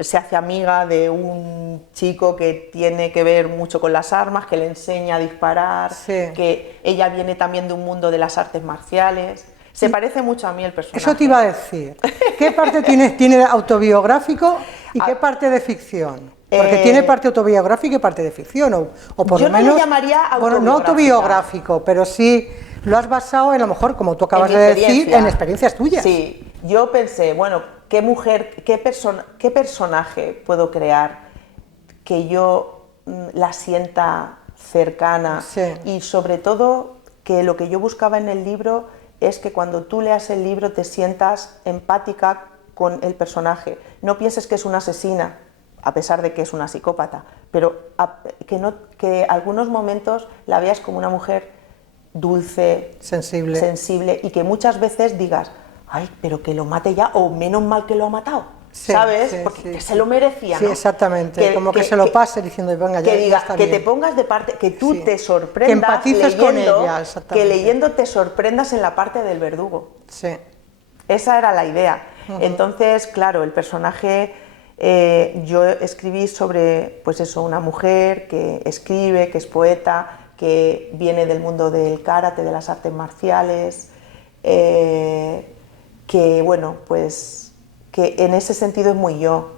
se hace amiga de un chico que tiene que ver mucho con las armas, que le enseña a disparar, que ella viene también de un mundo de las artes marciales. Se parece mucho a mí el personaje. Eso te iba a decir. ¿Qué parte tiene autobiográfico y qué parte de ficción? Porque tiene parte autobiográfica y parte de ficción, o por yo lo menos... no le llamaría autobiográfico. Bueno, no autobiográfico, pero sí lo has basado en, a lo mejor, como tú acabas de decir, en experiencias tuyas. Sí, yo pensé, bueno, ¿qué mujer, qué personaje puedo crear que yo la sienta cercana? Sí. Y sobre todo, que lo que yo buscaba en el libro es que cuando tú leas el libro te sientas empática con el personaje. No pienses que es una asesina, a pesar de que es una psicópata, pero que algunos momentos la veas como una mujer dulce, sensible, y que muchas veces digas, ay, pero que lo mate ya, o menos mal que lo ha matado, ¿sabes? Porque se lo merecía, ¿no? Sí, exactamente, como que se lo pase diciendo, venga, ya, que está que bien. te pongas de parte, que tú te sorprendas, que empatices leyendo, con ella, que leyendo te sorprendas en la parte del verdugo. Sí. Esa era la idea. Entonces, claro, el personaje, yo escribí sobre, pues eso, una mujer que escribe, que es poeta, que viene del mundo del karate, de las artes marciales, que, bueno, pues, que en ese sentido es muy yo,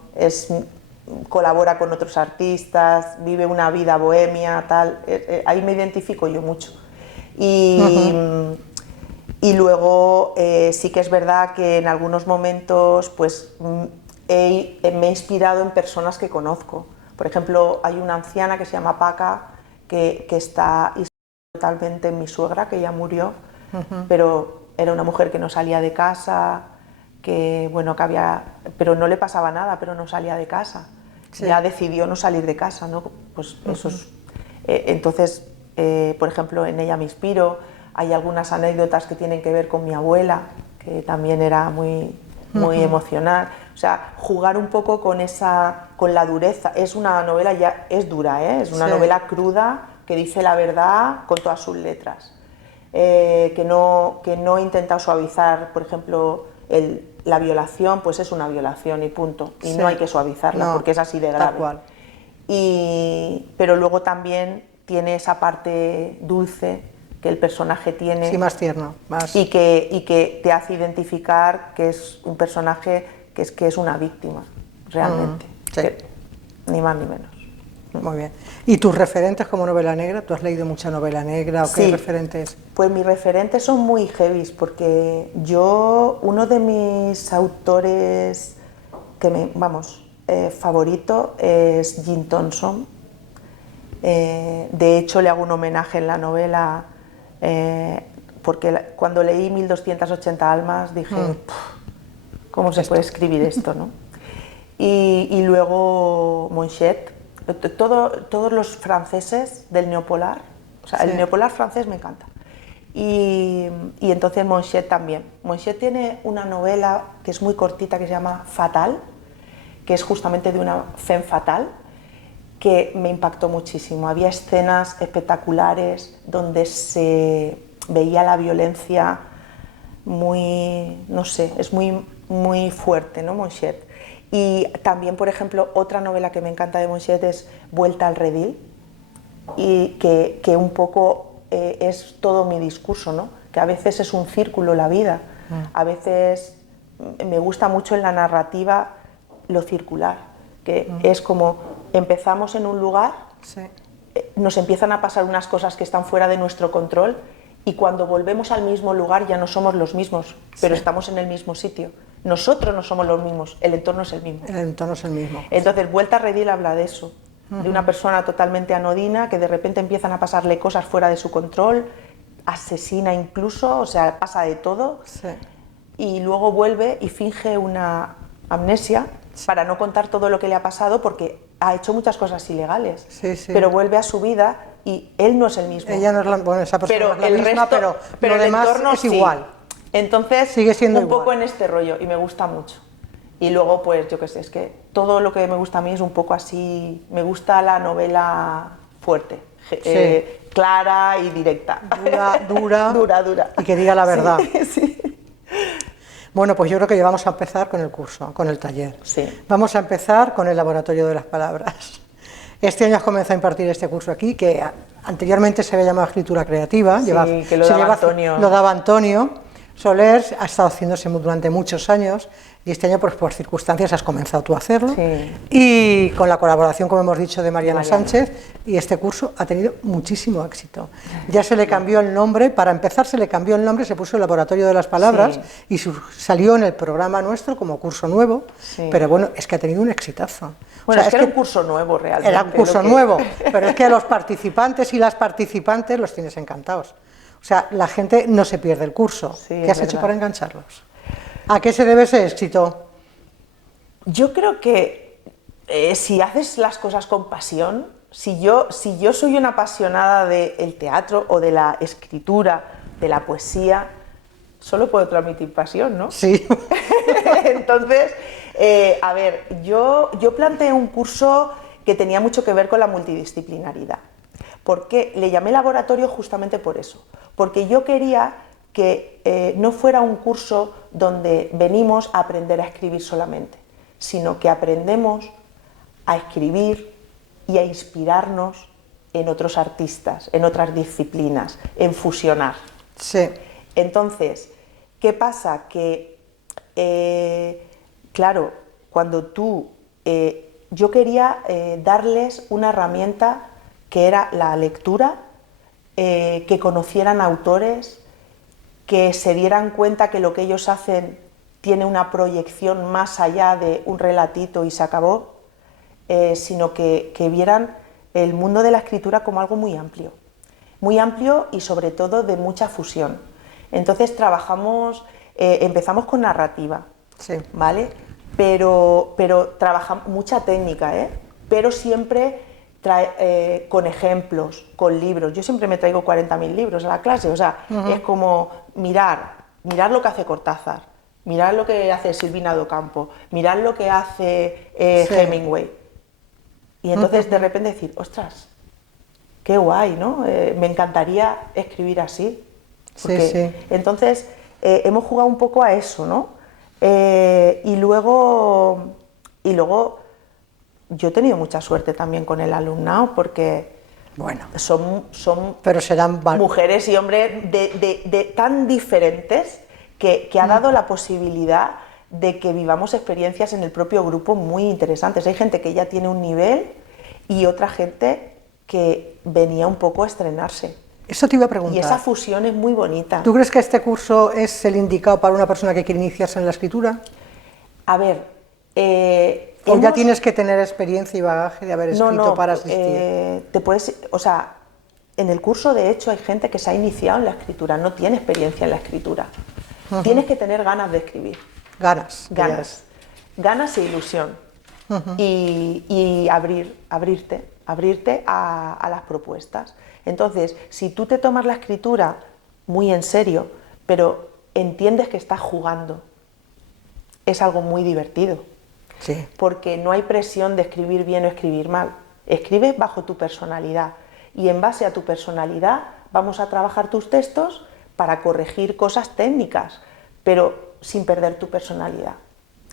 colabora con otros artistas, vive una vida bohemia, tal, ahí me identifico yo mucho. Y luego sí que es verdad que en algunos momentos pues, me he inspirado en personas que conozco. Por ejemplo, hay una anciana que se llama Paca, que está totalmente en mi suegra, que ya murió, pero era una mujer que no salía de casa, que bueno, pero no le pasaba nada, pero no salía de casa. Sí. Ya decidió no salir de casa, ¿no? Pues eso es, entonces, por ejemplo, en ella me inspiro. Hay algunas anécdotas que tienen que ver con mi abuela, que también era muy emocional. O sea, jugar un poco con la dureza. Es una novela, ya es dura, ¿eh? Es una novela cruda, que dice la verdad con todas sus letras. Que no he intentado suavizar, por ejemplo, la violación, pues es una violación y punto. Y no hay que suavizarla, porque es así de grave. Tal cual. Pero luego también tiene esa parte dulce que el personaje tiene, sí, más tierno, más... y que te hace identificar que es un personaje que es una víctima, realmente, sí. Ni más ni menos. Muy bien. ¿Y tus referentes como novela negra? ¿Tú has leído mucha novela negra o qué referentes? Pues mis referentes son muy heavies, porque uno de mis autores favorito es Jim Thompson. De hecho, le hago un homenaje en la novela, porque cuando leí 1280 almas dije, ¿cómo se puede escribir esto, no? y luego Monchet, todos los franceses del neopolar, o sea, el neopolar francés me encanta. Y entonces Monchet también. Monchet tiene una novela que es muy cortita que se llama Fatal, que es justamente de una femme fatale, que me impactó muchísimo. Había escenas espectaculares donde se veía la violencia muy, no sé, es muy fuerte, ¿no? Monchet. Y también, por ejemplo, otra novela que me encanta de Monchet es Vuelta al redil, y que un poco es todo mi discurso, ¿no? Que a veces es un círculo la vida, a veces me gusta mucho en la narrativa lo circular, que es como empezamos en un lugar, nos empiezan a pasar unas cosas que están fuera de nuestro control y cuando volvemos al mismo lugar ya no somos los mismos, pero estamos en el mismo sitio. Nosotros no somos los mismos, el entorno es el mismo. El entorno es el mismo. Entonces, Vuelta a redil habla de eso, de una persona totalmente anodina que de repente empiezan a pasarle cosas fuera de su control, asesina incluso, o sea, pasa de todo, y luego vuelve y finge una amnesia para no contar todo lo que le ha pasado porque ha hecho muchas cosas ilegales, pero vuelve a su vida y él no es el mismo. Ella no es la, bueno, esa persona pero no es la el misma, resto, pero el lo demás entorno es igual. Entonces, sigue siendo un igual. poco en este rollo y me gusta mucho. Y luego, pues yo qué sé, es que todo lo que me gusta a mí es un poco así, me gusta la novela fuerte, clara y directa. Dura. Y que diga la verdad. Sí. Bueno, pues yo creo que ya vamos a empezar con el curso, con el taller. Sí. Vamos a empezar con el laboratorio de las palabras. Este año has comenzado a impartir este curso aquí, que anteriormente se había llamado escritura creativa. Sí, que lo daba Antonio. Lo daba Antonio Soler, ha estado haciéndose durante muchos años y este año pues, por circunstancias has comenzado tú a hacerlo y con la colaboración, como hemos dicho, de Mariana Sánchez, y este curso ha tenido muchísimo éxito. Ya se le cambió el nombre, para empezar se le cambió el nombre, se puso el Laboratorio de las Palabras y salió en el programa nuestro como curso nuevo, pero bueno, es que ha tenido un exitazo. Bueno, es que era un curso nuevo realmente. Era un curso nuevo, pero es que a los participantes y las participantes los tienes encantados. O sea, la gente no se pierde el curso. ¿Qué has hecho para engancharlos? ¿A qué se debe ese éxito? Yo creo que si haces las cosas con pasión, si yo soy una apasionada del teatro o de la escritura, de la poesía, solo puedo transmitir pasión, ¿no? Sí. Entonces, a ver, yo planteé un curso que tenía mucho que ver con la multidisciplinaridad. ¿Por qué? Le llamé laboratorio justamente por eso, porque yo quería que no fuera un curso donde venimos a aprender a escribir solamente, sino que aprendemos a escribir y a inspirarnos en otros artistas, en otras disciplinas, en fusionar. Sí. Entonces, ¿qué pasa? Que, claro, cuando yo quería darles una herramienta que era la lectura, que conocieran autores, que se dieran cuenta que lo que ellos hacen tiene una proyección más allá de un relatito y se acabó, sino que vieran el mundo de la escritura como algo muy amplio y sobre todo de mucha fusión. Entonces empezamos con narrativa, ¿vale? Pero trabajamos mucha técnica, pero siempre con ejemplos, con libros. Yo siempre me traigo 40.000 libros a la clase, o sea, es como mirar lo que hace Cortázar, mirar lo que hace Silvina Docampo, mirar lo que hace Hemingway. Y entonces de repente decir, ostras, qué guay, ¿no? Me encantaría escribir así. Entonces hemos jugado un poco a eso, ¿no? Y luego yo he tenido mucha suerte también con el alumnado porque son pero serán mujeres y hombres tan diferentes que ha dado la posibilidad de que vivamos experiencias en el propio grupo muy interesantes. Hay gente que ya tiene un nivel y otra gente que venía un poco a estrenarse. Eso te iba a preguntar. Y esa fusión es muy bonita. ¿Tú crees que este curso es el indicado para una persona que quiere iniciarse en la escritura? A ver... ¿O ya tienes que tener experiencia y bagaje de haber escrito para asistir? En el curso, de hecho, hay gente que se ha iniciado en la escritura, no tiene experiencia en la escritura. Tienes que tener ganas de escribir. Ganas e ilusión. y abrirte a las propuestas. Entonces, si tú te tomas la escritura muy en serio, pero entiendes que estás jugando, es algo muy divertido. Sí. Porque no hay presión de escribir bien o escribir mal. Escribes bajo tu personalidad y en base a tu personalidad vamos a trabajar tus textos para corregir cosas técnicas, pero sin perder tu personalidad.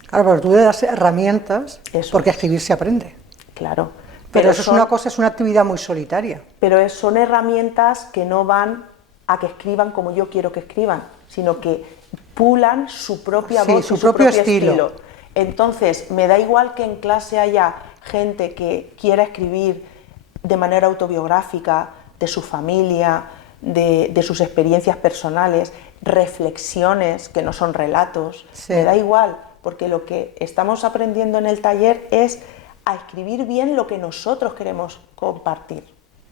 Claro, pero tú le das herramientas, Eso porque es. escribir se aprende. Claro. Pero eso es una cosa, es una actividad muy solitaria. Pero son herramientas que no van a que escriban como yo quiero que escriban, sino que pulan su propia voz, su y propio propio estilo. Entonces, me da igual que en clase haya gente que quiera escribir de manera autobiográfica, de su familia, de sus experiencias personales, reflexiones que no son relatos. Sí. Me da igual, porque lo que estamos aprendiendo en el taller es a escribir bien lo que nosotros queremos compartir.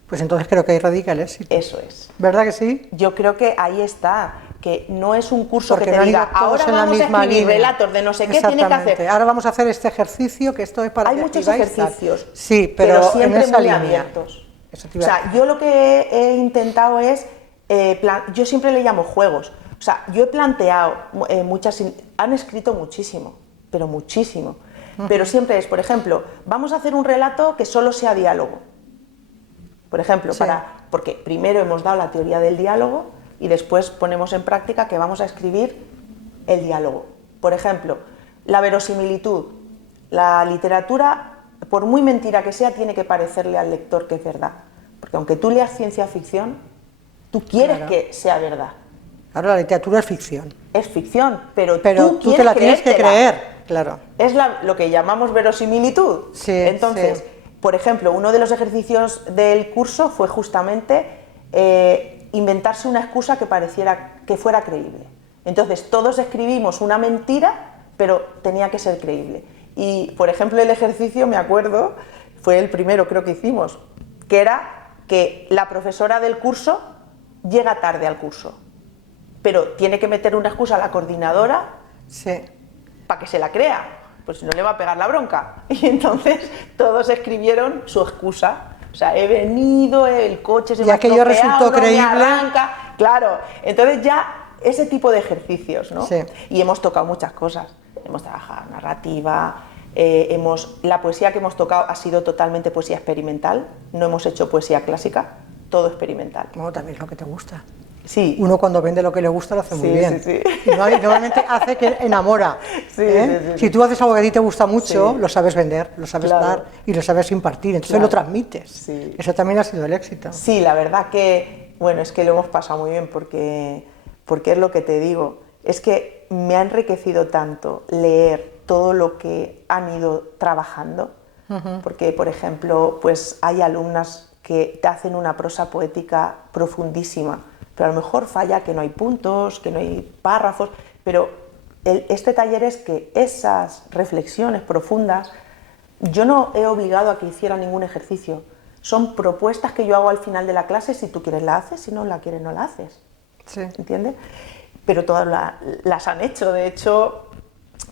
Pues entonces creo que ahí radica el éxito. Eso es. ¿Verdad que sí? Yo creo que ahí está, que no es un curso Porque que te no diga, han ido todos ahora en la vamos a misma escribir línea. relatos de no sé qué tiene que hacer. Exactamente. Ahora vamos a hacer este ejercicio, que esto es para Hay que muchos activáis tal. ejercicios, Sí, pero siempre en esa muy línea. abiertos. Eso te O iba a sea, decir. yo lo que he intentado es, yo siempre le llamo juegos. O sea, yo he planteado han escrito muchísimo, pero muchísimo. Pero siempre es, por ejemplo, vamos a hacer un relato que solo sea diálogo. Por ejemplo, Sí. porque primero hemos dado la teoría del diálogo y después ponemos en práctica que vamos a escribir el diálogo. Por ejemplo, la verosimilitud. La literatura, por muy mentira que sea, tiene que parecerle al lector que es verdad. Porque aunque tú leas ciencia ficción, tú quieres Claro. que sea verdad. Ahora la literatura es ficción. Es ficción, pero Tú te la tienes que creer, claro. Es lo que llamamos verosimilitud. Sí, Entonces, sí. por ejemplo, uno de los ejercicios del curso fue justamente inventarse una excusa que fuera creíble. Entonces, todos escribimos una mentira, pero tenía que ser creíble. Y, por ejemplo, el ejercicio, me acuerdo, fue el primero creo que hicimos, que era que la profesora del curso llega tarde al curso, pero tiene que meter una excusa a la coordinadora Sí. para que se la crea, pues si no le va a pegar la bronca. Y entonces todos escribieron su excusa. O sea, he venido, el coche se me ha aquello estropeado, resultó no me creíble. arranca. Claro, entonces ya ese tipo de ejercicios, ¿no? Sí. Y hemos tocado muchas cosas. Hemos trabajado narrativa, la poesía que hemos tocado ha sido totalmente poesía experimental, no hemos hecho poesía clásica, todo experimental. Bueno, también es lo que te gusta. Sí. Uno cuando vende lo que le gusta lo hace muy Sí, bien. sí, sí. Y normalmente hace que enamora. Sí, ¿eh? sí, sí, Si sí. tú haces algo que a ti te gusta mucho, Sí. lo sabes vender, lo sabes Claro. dar y lo sabes impartir, entonces Claro. lo transmites. Sí. Eso también ha sido el éxito. Sí, la verdad que, bueno, es que lo hemos pasado muy bien porque es lo que te digo, es que me ha enriquecido tanto leer todo lo que han ido trabajando, porque, por ejemplo, pues hay alumnas que te hacen una prosa poética profundísima, pero a lo mejor falla que no hay puntos, que no hay párrafos, pero este taller es que esas reflexiones profundas, yo no he obligado a que hiciera ningún ejercicio, son propuestas que yo hago al final de la clase, si tú quieres la haces, si no la quieres no la haces, Sí. ¿entiendes? Pero todas las han hecho, de hecho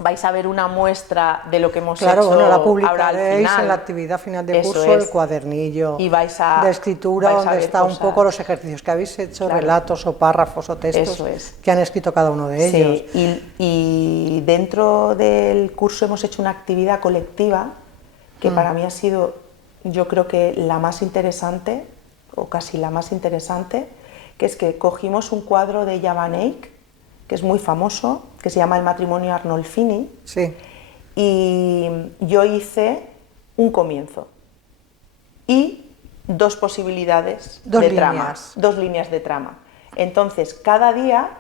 vais a ver una muestra de lo que hemos Claro, hecho bueno, la ahora al publicaréis final. en la actividad final de Eso curso, es. el cuadernillo Y vais a- de escritura, vais a donde ver está un cosas. poco los ejercicios que habéis hecho, Claro. relatos o párrafos o textos Eso es. que han escrito cada uno de ellos. Sí, y dentro del curso hemos hecho una actividad colectiva que para mí ha sido, yo creo que la más interesante, o casi la más interesante, que es que cogimos un cuadro de Jan Eyck, que es muy famoso, que se llama El matrimonio Arnolfini, Sí. y yo hice un comienzo y dos posibilidades Dos de líneas. trama, dos líneas de trama. Entonces, cada día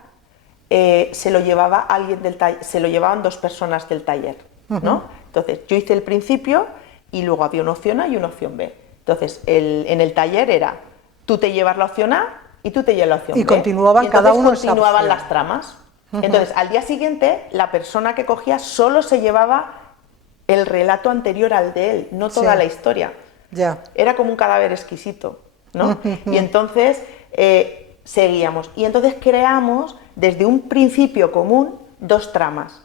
se lo llevaba alguien del taller, se lo llevaban dos personas del taller, ¿no? Entonces, yo hice el principio y luego había una opción A y una opción B. Entonces, en el taller era, tú te llevas la opción A y tú te llevas la opción Y B. continuaban Y entonces cada uno esa continuaban opción. las tramas. Entonces, al día siguiente, la persona que cogía solo se llevaba el relato anterior al de él, no toda Sí. la historia. Ya. Era como un cadáver exquisito, ¿no? Y entonces seguíamos. Y entonces creamos, desde un principio común, dos tramas.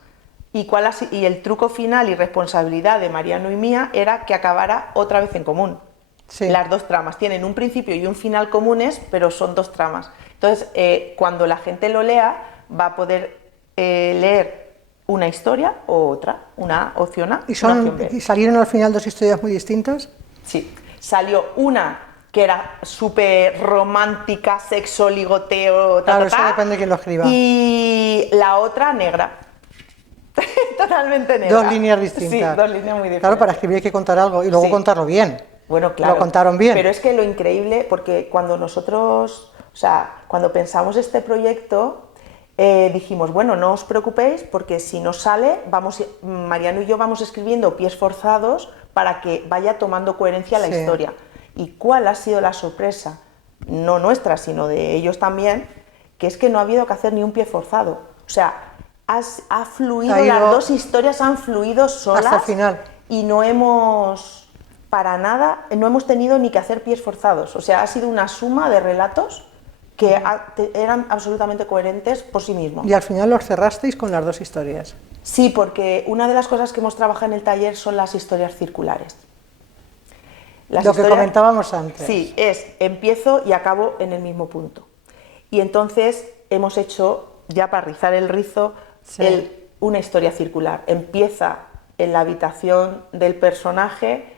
y el truco final y responsabilidad de Mariano y mía era que acabara otra vez en común. Sí. Las dos tramas tienen un principio y un final comunes, pero son dos tramas. Entonces, cuando la gente lo lea, va a poder leer una historia o otra, una opción A. ¿Y salieron al final dos historias muy distintas? Sí, salió una que era súper romántica, sexo, ligoteo, claro, eso depende de quién lo escriba. Y la otra negra. Totalmente negra. Dos líneas distintas. Sí, dos líneas muy diferentes. Claro, para escribir hay que contar algo y luego contarlo bien. Bueno, claro. Lo contaron bien. Pero es que lo increíble, porque cuando nosotros, o sea, cuando pensamos este proyecto, dijimos, bueno, no os preocupéis, porque si no sale, Mariano y yo vamos escribiendo pies forzados para que vaya tomando coherencia la historia. ¿Y cuál ha sido la sorpresa? No nuestra, sino de ellos también, que es que no ha habido que hacer ni un pie forzado. O sea, ha fluido, las dos historias han fluido solas hasta el final. Y no hemos, para nada, no hemos tenido ni que hacer pies forzados. O sea, ha sido una suma de relatos que eran absolutamente coherentes por sí mismos. Y al final los cerrasteis con las dos historias. Sí, porque una de las cosas que hemos trabajado en el taller son las historias circulares. Lo que comentábamos antes. Sí, empiezo y acabo en el mismo punto. Y entonces hemos hecho, ya para rizar el rizo, una historia circular. Empieza en la habitación del personaje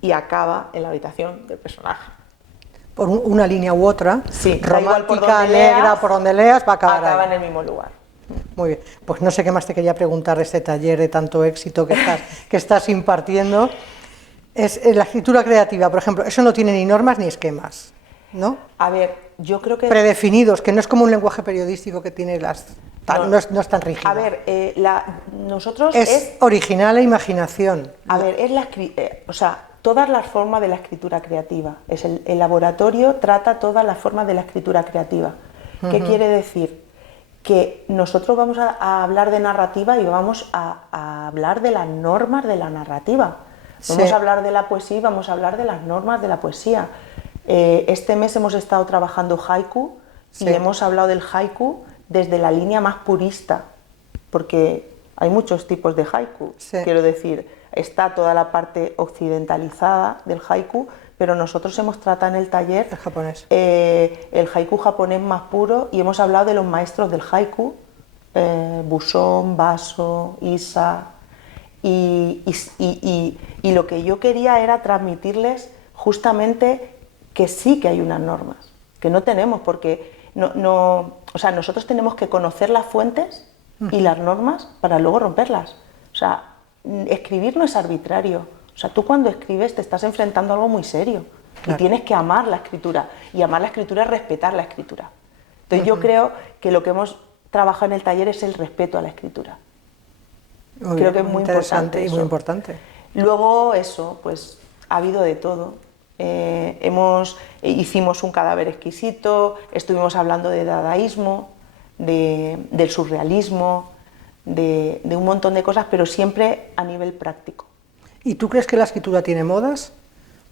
y acaba en la habitación del personaje. Por una línea u otra, romántica, negra, por donde leas, va a acabar acaba ahí. en el mismo lugar. Muy bien, pues no sé qué más te quería preguntar de este taller de tanto éxito que estás impartiendo. Es la escritura creativa, por ejemplo, eso no tiene ni normas ni esquemas, ¿no? A ver, yo creo que... Predefinidos, que no es como un lenguaje periodístico que tiene no es tan rígido. A ver, nosotros es original e imaginación. A ver, o sea, todas las formas de la escritura creativa. El laboratorio trata todas las formas de la escritura creativa. ¿Qué quiere decir? Que nosotros vamos a hablar de narrativa y vamos a hablar de las normas de la narrativa. Vamos a hablar de la poesía y vamos a hablar de las normas de la poesía. Este mes hemos estado trabajando haiku y hemos hablado del haiku desde la línea más purista, porque hay muchos tipos de haiku. Quiero decir, está toda la parte occidentalizada del haiku, pero nosotros hemos tratado en el taller el japonés, el haiku japonés más puro, y hemos hablado de los maestros del haiku, Buson, Baso, Issa. Y lo que yo quería era transmitirles justamente que sí que hay unas normas, que no tenemos, porque o sea, nosotros tenemos que conocer las fuentes y las normas para luego romperlas. O sea, escribir no es arbitrario. O sea, tú cuando escribes te estás enfrentando a algo muy serio, y tienes que amar la escritura, y amar la escritura es respetar la escritura. Entonces yo creo que lo que hemos trabajado en el taller es el respeto a la escritura. Creo que es muy interesante y muy importante. Luego eso, pues ha habido de todo. Hicimos un cadáver exquisito, estuvimos hablando de dadaísmo, del surrealismo, de un montón de cosas, pero siempre a nivel práctico. ¿Y tú crees que la escritura tiene modas?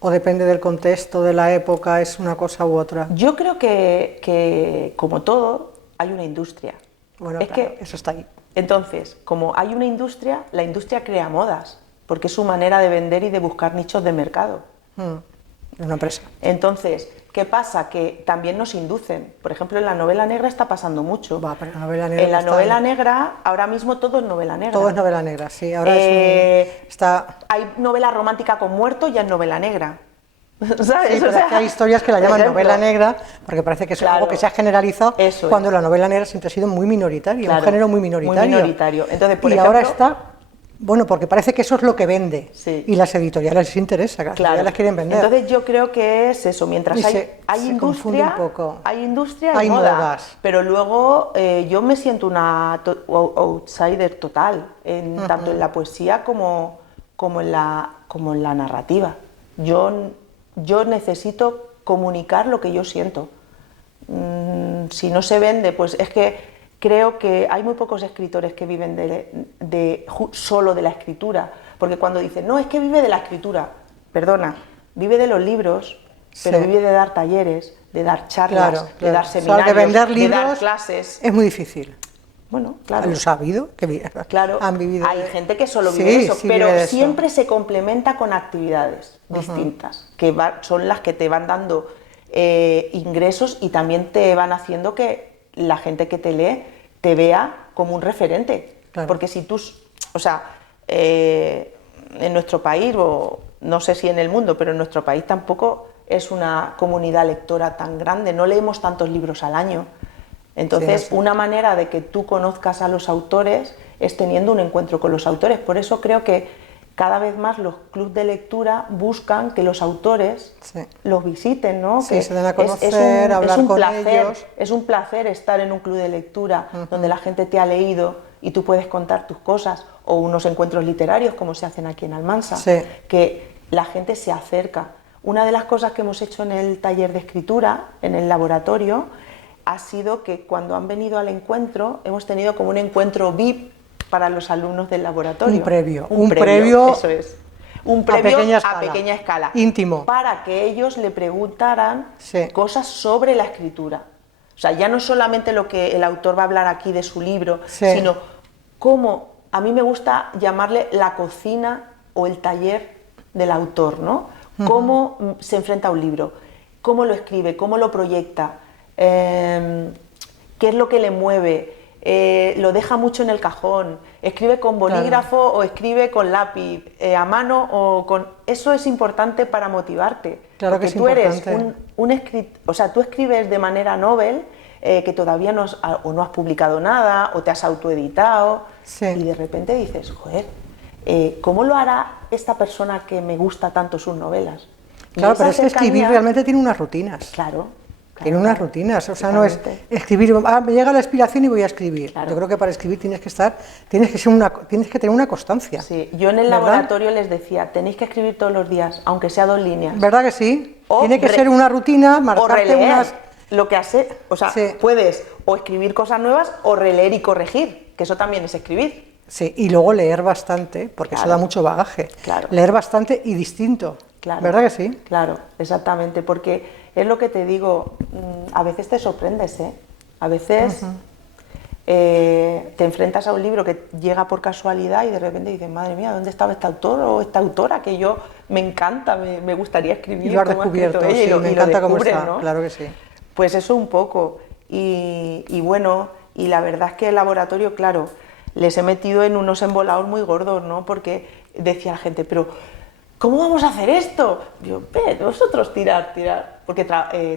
¿O depende del contexto, de la época, es una cosa u otra? Yo creo que como todo, hay una industria. Bueno, claro, eso está ahí. Entonces, como hay una industria, la industria crea modas, porque es su manera de vender y de buscar nichos de mercado. Una empresa. Entonces, ¿qué pasa? Que también nos inducen. Por ejemplo, en la novela negra está pasando mucho. Pero la novela negra en la novela negra, ahora mismo todo es novela negra. Todo es novela negra, sí. Ahora hay novela romántica con muerto, ya es novela negra. ¿Sabes? Sí, pero es que hay historias que la llaman novela negra, porque parece que es algo que se ha generalizado, cuando la novela negra siempre ha sido muy minoritaria, un género muy minoritario. Muy minoritario. Entonces, por ejemplo, ahora está, porque parece que eso es lo que vende, y las editoriales les interesa, las editoriales quieren vender. Entonces yo creo que es eso, mientras hay industria, hay modas. Pero luego yo me siento una outsider total, tanto en la poesía como en la narrativa. Yo necesito comunicar lo que yo siento. Si no se vende, pues es que creo que hay muy pocos escritores que viven solo de la escritura, porque cuando dicen, no, es que vive de la escritura, perdona, vive de los libros, pero vive de dar talleres, de dar charlas, de dar seminarios, de vender libros, de dar clases. Es muy difícil. Bueno, claro. Los ha habido, Claro, han vivido. Hay gente que solo vive eso, sí, pero vive de siempre eso. se complementa con actividades distintas, que son las que te van dando ingresos y también te van haciendo que la gente que te lee te vea como un referente. Claro. Porque si tú, o sea, en nuestro país, o no sé si en el mundo, pero en nuestro país tampoco es una comunidad lectora tan grande, no leemos tantos libros al año. Entonces, sí. una manera de que tú conozcas a los autores es teniendo un encuentro con los autores. Por eso creo que cada vez más los clubes de lectura buscan que los autores los visiten, ¿no? Sí, que se den a conocer, hablar con ellos. Es un placer estar en un club de lectura donde la gente te ha leído y tú puedes contar tus cosas, o unos encuentros literarios como se hacen aquí en Almansa, que la gente se acerca. Una de las cosas que hemos hecho en el taller de escritura, en el laboratorio, ha sido que cuando han venido al encuentro, hemos tenido como un encuentro VIP para los alumnos del laboratorio. Un previo, eso es. Un previo a pequeña escala. Íntimo. Para que ellos le preguntaran cosas sobre la escritura. O sea, ya no solamente lo que el autor va a hablar aquí de su libro, sino cómo, a mí me gusta llamarle la cocina o el taller del autor, ¿no? Cómo se enfrenta a un libro, cómo lo escribe, cómo lo proyecta, qué es lo que le mueve, lo deja mucho en el cajón, escribe con bolígrafo o escribe con lápiz, a mano o con... Eso es importante para motivarte, claro, porque que es tú eres importante. o sea, tú escribes de manera novel, que todavía no has publicado nada o te has autoeditado y de repente dices, joder, ¿cómo lo hará esta persona que me gusta tanto sus novelas? Claro, pero es que escribir realmente tiene unas rutinas. Claro. Tiene unas rutinas, o sea, no es escribir, me llega la inspiración y voy a escribir. Claro. Yo creo que para escribir tienes que tener una constancia. Sí, yo en el laboratorio les decía, tenéis que escribir todos los días, aunque sea 2 líneas. ¿Verdad que sí? Tiene que ser una rutina, marcarte unas... Lo que hace, o sea, puedes o escribir cosas nuevas o releer y corregir, que eso también es escribir. Sí, y luego leer bastante, porque eso da mucho bagaje. Claro. Leer bastante y distinto. Claro. ¿Verdad que sí? Claro, exactamente, porque es lo que te digo, a veces te sorprendes, ¿eh? A veces te enfrentas a un libro que llega por casualidad y de repente dices, madre mía, ¿dónde estaba este autor o esta autora que yo me encanta, me gustaría escribir? Y lo has descubierto, sí, me encanta cómo está, ¿no? Claro que sí. Pues eso un poco, y bueno, y la verdad es que el laboratorio, claro, les he metido en unos embolados muy gordos, ¿no? Porque decía la gente, pero ¿cómo vamos a hacer esto? Yo, vosotros tirar. Porque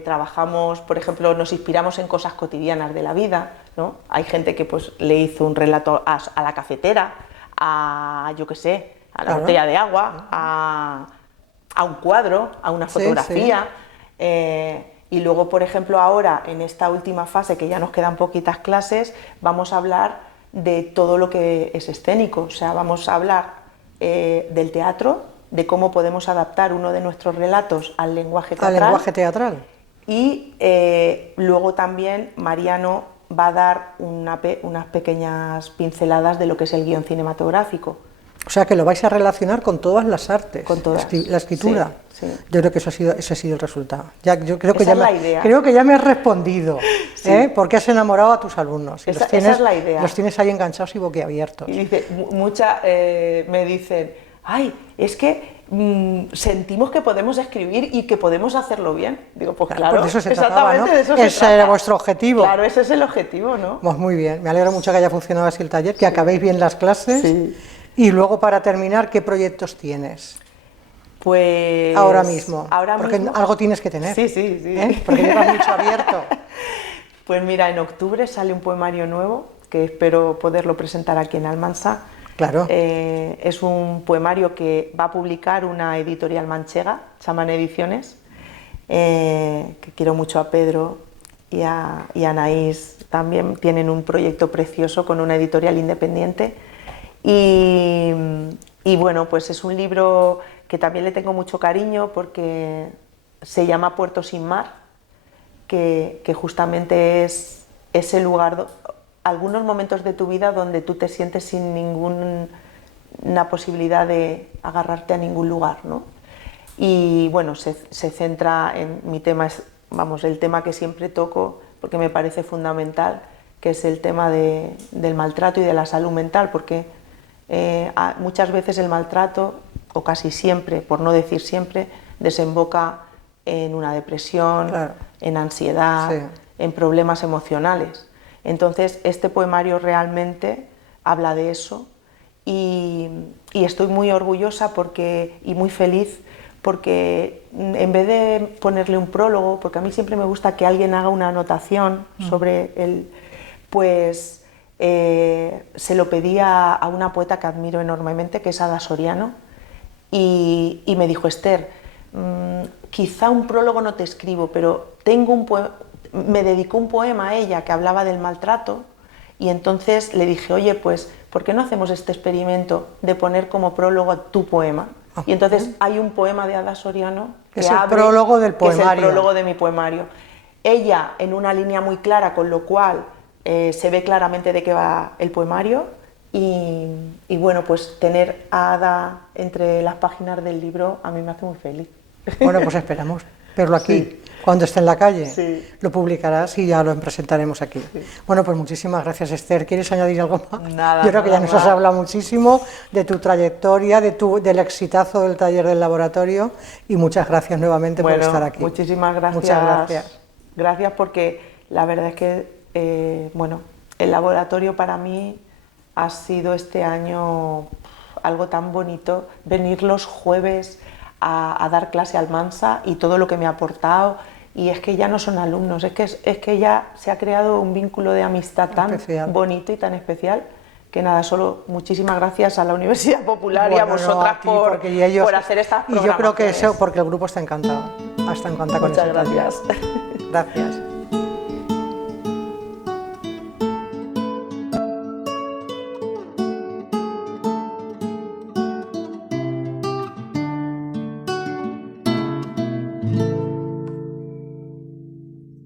trabajamos, por ejemplo, nos inspiramos en cosas cotidianas de la vida, ¿no? Hay gente que pues le hizo un relato a la cafetera, a, yo qué sé, a la botella de agua, a un cuadro, a una fotografía. Y luego, por ejemplo, ahora, en esta última fase, que ya nos quedan poquitas clases, vamos a hablar de todo lo que es escénico. O sea, vamos a hablar del teatro, de cómo podemos adaptar uno de nuestros relatos al lenguaje teatral. Al lenguaje teatral. Y luego también Mariano va a dar unas pequeñas pinceladas de lo que es el guión cinematográfico. O sea que lo vais a relacionar con todas las artes, con todas. La escritura. Sí. Yo creo que ese ha sido el resultado. Yo creo que creo que ya me has respondido, porque has enamorado a tus alumnos. Y esa es la idea. Los tienes ahí enganchados y boquiabiertos. Y dice, me dicen, ay, es que sentimos que podemos escribir y que podemos hacerlo bien. Digo, pues claro, pues de eso se trataba, ¿no? De eso se ese era vuestro objetivo. Claro, ese es el objetivo, ¿no? Pues muy bien, me alegro mucho que haya funcionado así el taller, que acabéis bien las clases. Sí. Y luego, para terminar, ¿qué proyectos tienes? Pues... Ahora mismo, porque algo tienes que tener. Sí. Porque llevas mucho abierto. Pues mira, en octubre sale un poemario nuevo, que espero poderlo presentar aquí en Almansa. Claro. Es un poemario que va a publicar una editorial manchega, Chamán Ediciones, que quiero mucho a Pedro y a Anaís. También tienen un proyecto precioso con una editorial independiente. Y bueno, pues es un libro que también le tengo mucho cariño porque se llama Puerto sin mar, que justamente es ese lugar, algunos momentos de tu vida donde tú te sientes sin ninguna posibilidad de agarrarte a ningún lugar, ¿no? Y bueno, se centra en mi tema, el tema que siempre toco porque me parece fundamental, que es el tema del maltrato y de la salud mental, porque muchas veces el maltrato, o casi siempre, por no decir siempre, desemboca en una depresión, claro, en ansiedad, sí, en problemas emocionales. Entonces, este poemario realmente habla de eso y estoy muy orgullosa y muy feliz porque en vez de ponerle un prólogo, porque a mí siempre me gusta que alguien haga una anotación sobre él, pues se lo pedí a una poeta que admiro enormemente, que es Ada Soriano, y me dijo: Esther, quizá un prólogo no te escribo, pero me dedicó un poema a ella que hablaba del maltrato, y entonces le dije: oye, pues, ¿por qué no hacemos este experimento de poner como prólogo tu poema? Y entonces hay un poema de Ada Soriano que es el prólogo del poemario. Que es el prólogo de mi poemario. Ella en una línea muy clara, con lo cual se ve claramente de qué va el poemario, y bueno, pues tener a Ada entre las páginas del libro a mí me hace muy feliz. Bueno, pues esperamos verlo aquí. Sí. Cuando esté en la calle, sí, lo publicarás y ya lo presentaremos aquí. Sí. Bueno, pues muchísimas gracias, Esther. ¿Quieres añadir algo más? Nada, yo creo que ya nos has hablado muchísimo de tu trayectoria, del exitazo del taller del laboratorio, y muchas gracias nuevamente por estar aquí. Muchísimas gracias. Muchas gracias. Gracias, porque la verdad es que bueno, el laboratorio para mí ha sido este año algo tan bonito. Venir los jueves a dar clase al Mansa y todo lo que me ha aportado, y es que ya no son alumnos, es que ya se ha creado un vínculo de amistad tan bonito y tan especial, que nada, solo muchísimas gracias a la Universidad Popular y a vosotras por hacer estas programaciones. Y yo creo que eso porque el grupo está encantado, con ese taller. Muchas gracias. Gracias.